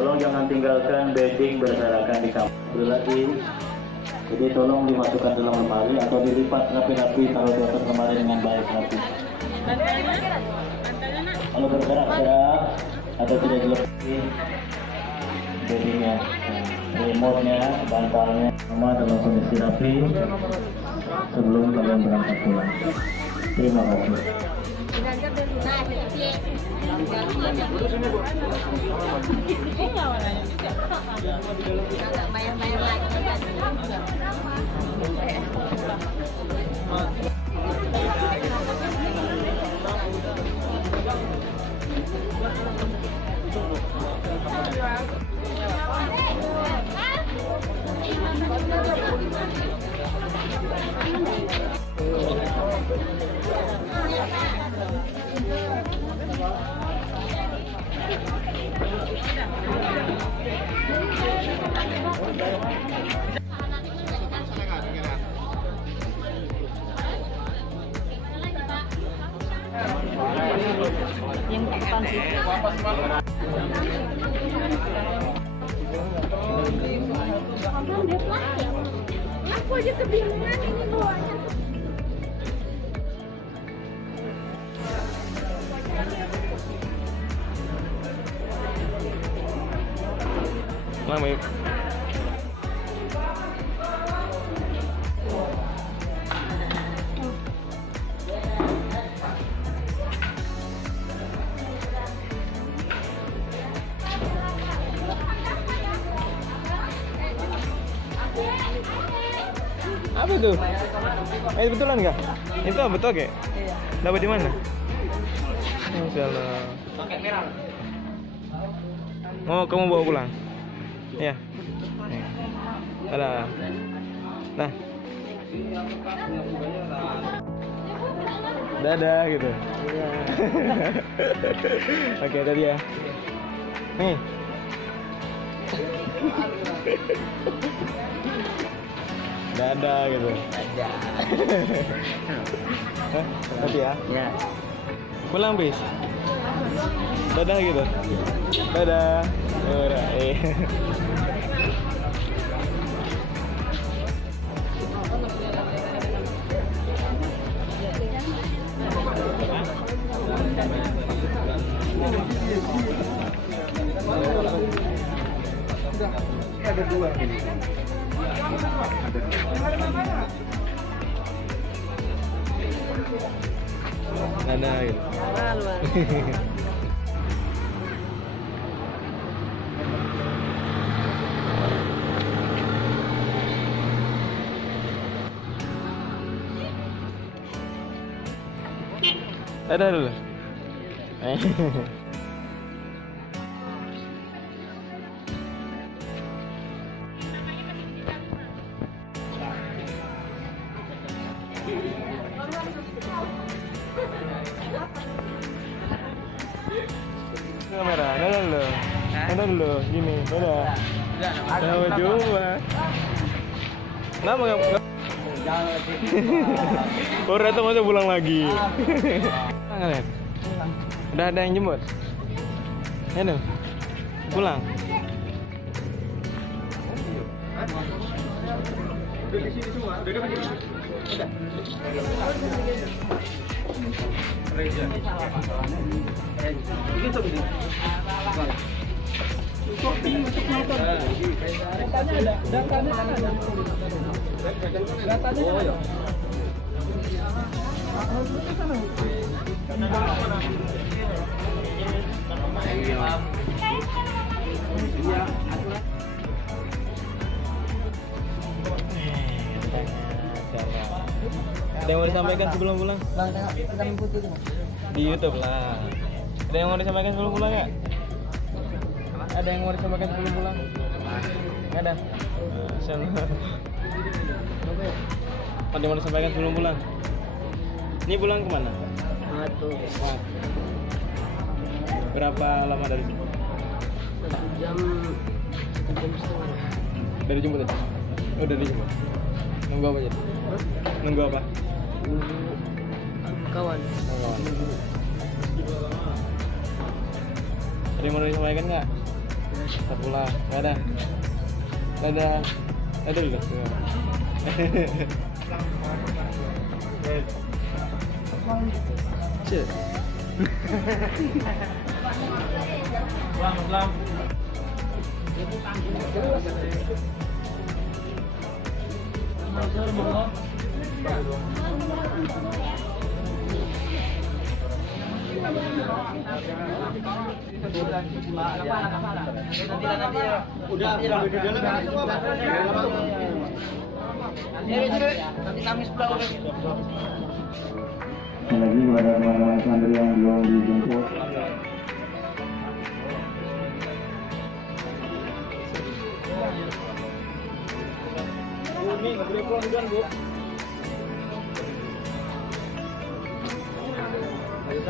tolong jangan tinggalkan bedding berserakan di kamar. Sekali lagi, jadi tolong dimasukkan dalam lemari atau dilipat rapi-rapi taruh di atas lemari dengan baik rapi. Kalau bergerak-gerak atau tidak dilepas beddingnya, remote-nya, bantalnya, semua dalam kondisi rapi sebelum kalian berangkat pulang. Terima kasih. Aku aja kebingungan ini bawanya. Lama yuk. Apa itu? Betulan nggak? Itu betul kayak? Iya. Dapat di mana? Masya Allah. Pakai merah. Oh, kamu bawa pulang? Iya. Ada. Nah. Dadah gitu. Oke, tadi ya. Nih. Dadah gitu. Dadah. Nanti ya. Ya. Pulang bis. Dadah gitu. Dadah. Udah. Ada dua ini. Dadah gitu. Dadah dulu. Kamera, dadah dulu. Dadah dulu, gini, dadah. Sampai jumpa. Kenapa nggak? Oh, ternyata masa pulang lagi. Kalian? Udah ada yang jemput? Ya dong. Pulang. Udah di sini semua, udah di sini. Ada yang mau disampaikan sebelum pulang? Bang, tengok hitam putih itu. Di YouTube lah. Ada yang mau disampaikan sebelum pulang ya? Ada yang mau disampaikan sebelum pulang? Nggak ada. Ada yang mau disampaikan sebelum pulang? Ini pulang kemana? Satu. Berapa lama dari sini? 1 jam setengah. Dari jemput tadi? Oh, dari jemput. Nunggu apa jadi? Nunggu apa? Kawan. Kawan. Ada yang mau disampaikan nggak? Kita pulang. Nggak ada. Dadah. Ada juga. Cek. Selamat. Lagi kepada teman-teman santri yang belum dijemput. Ini nggak boleh pulang duluan, Bu. Ayo,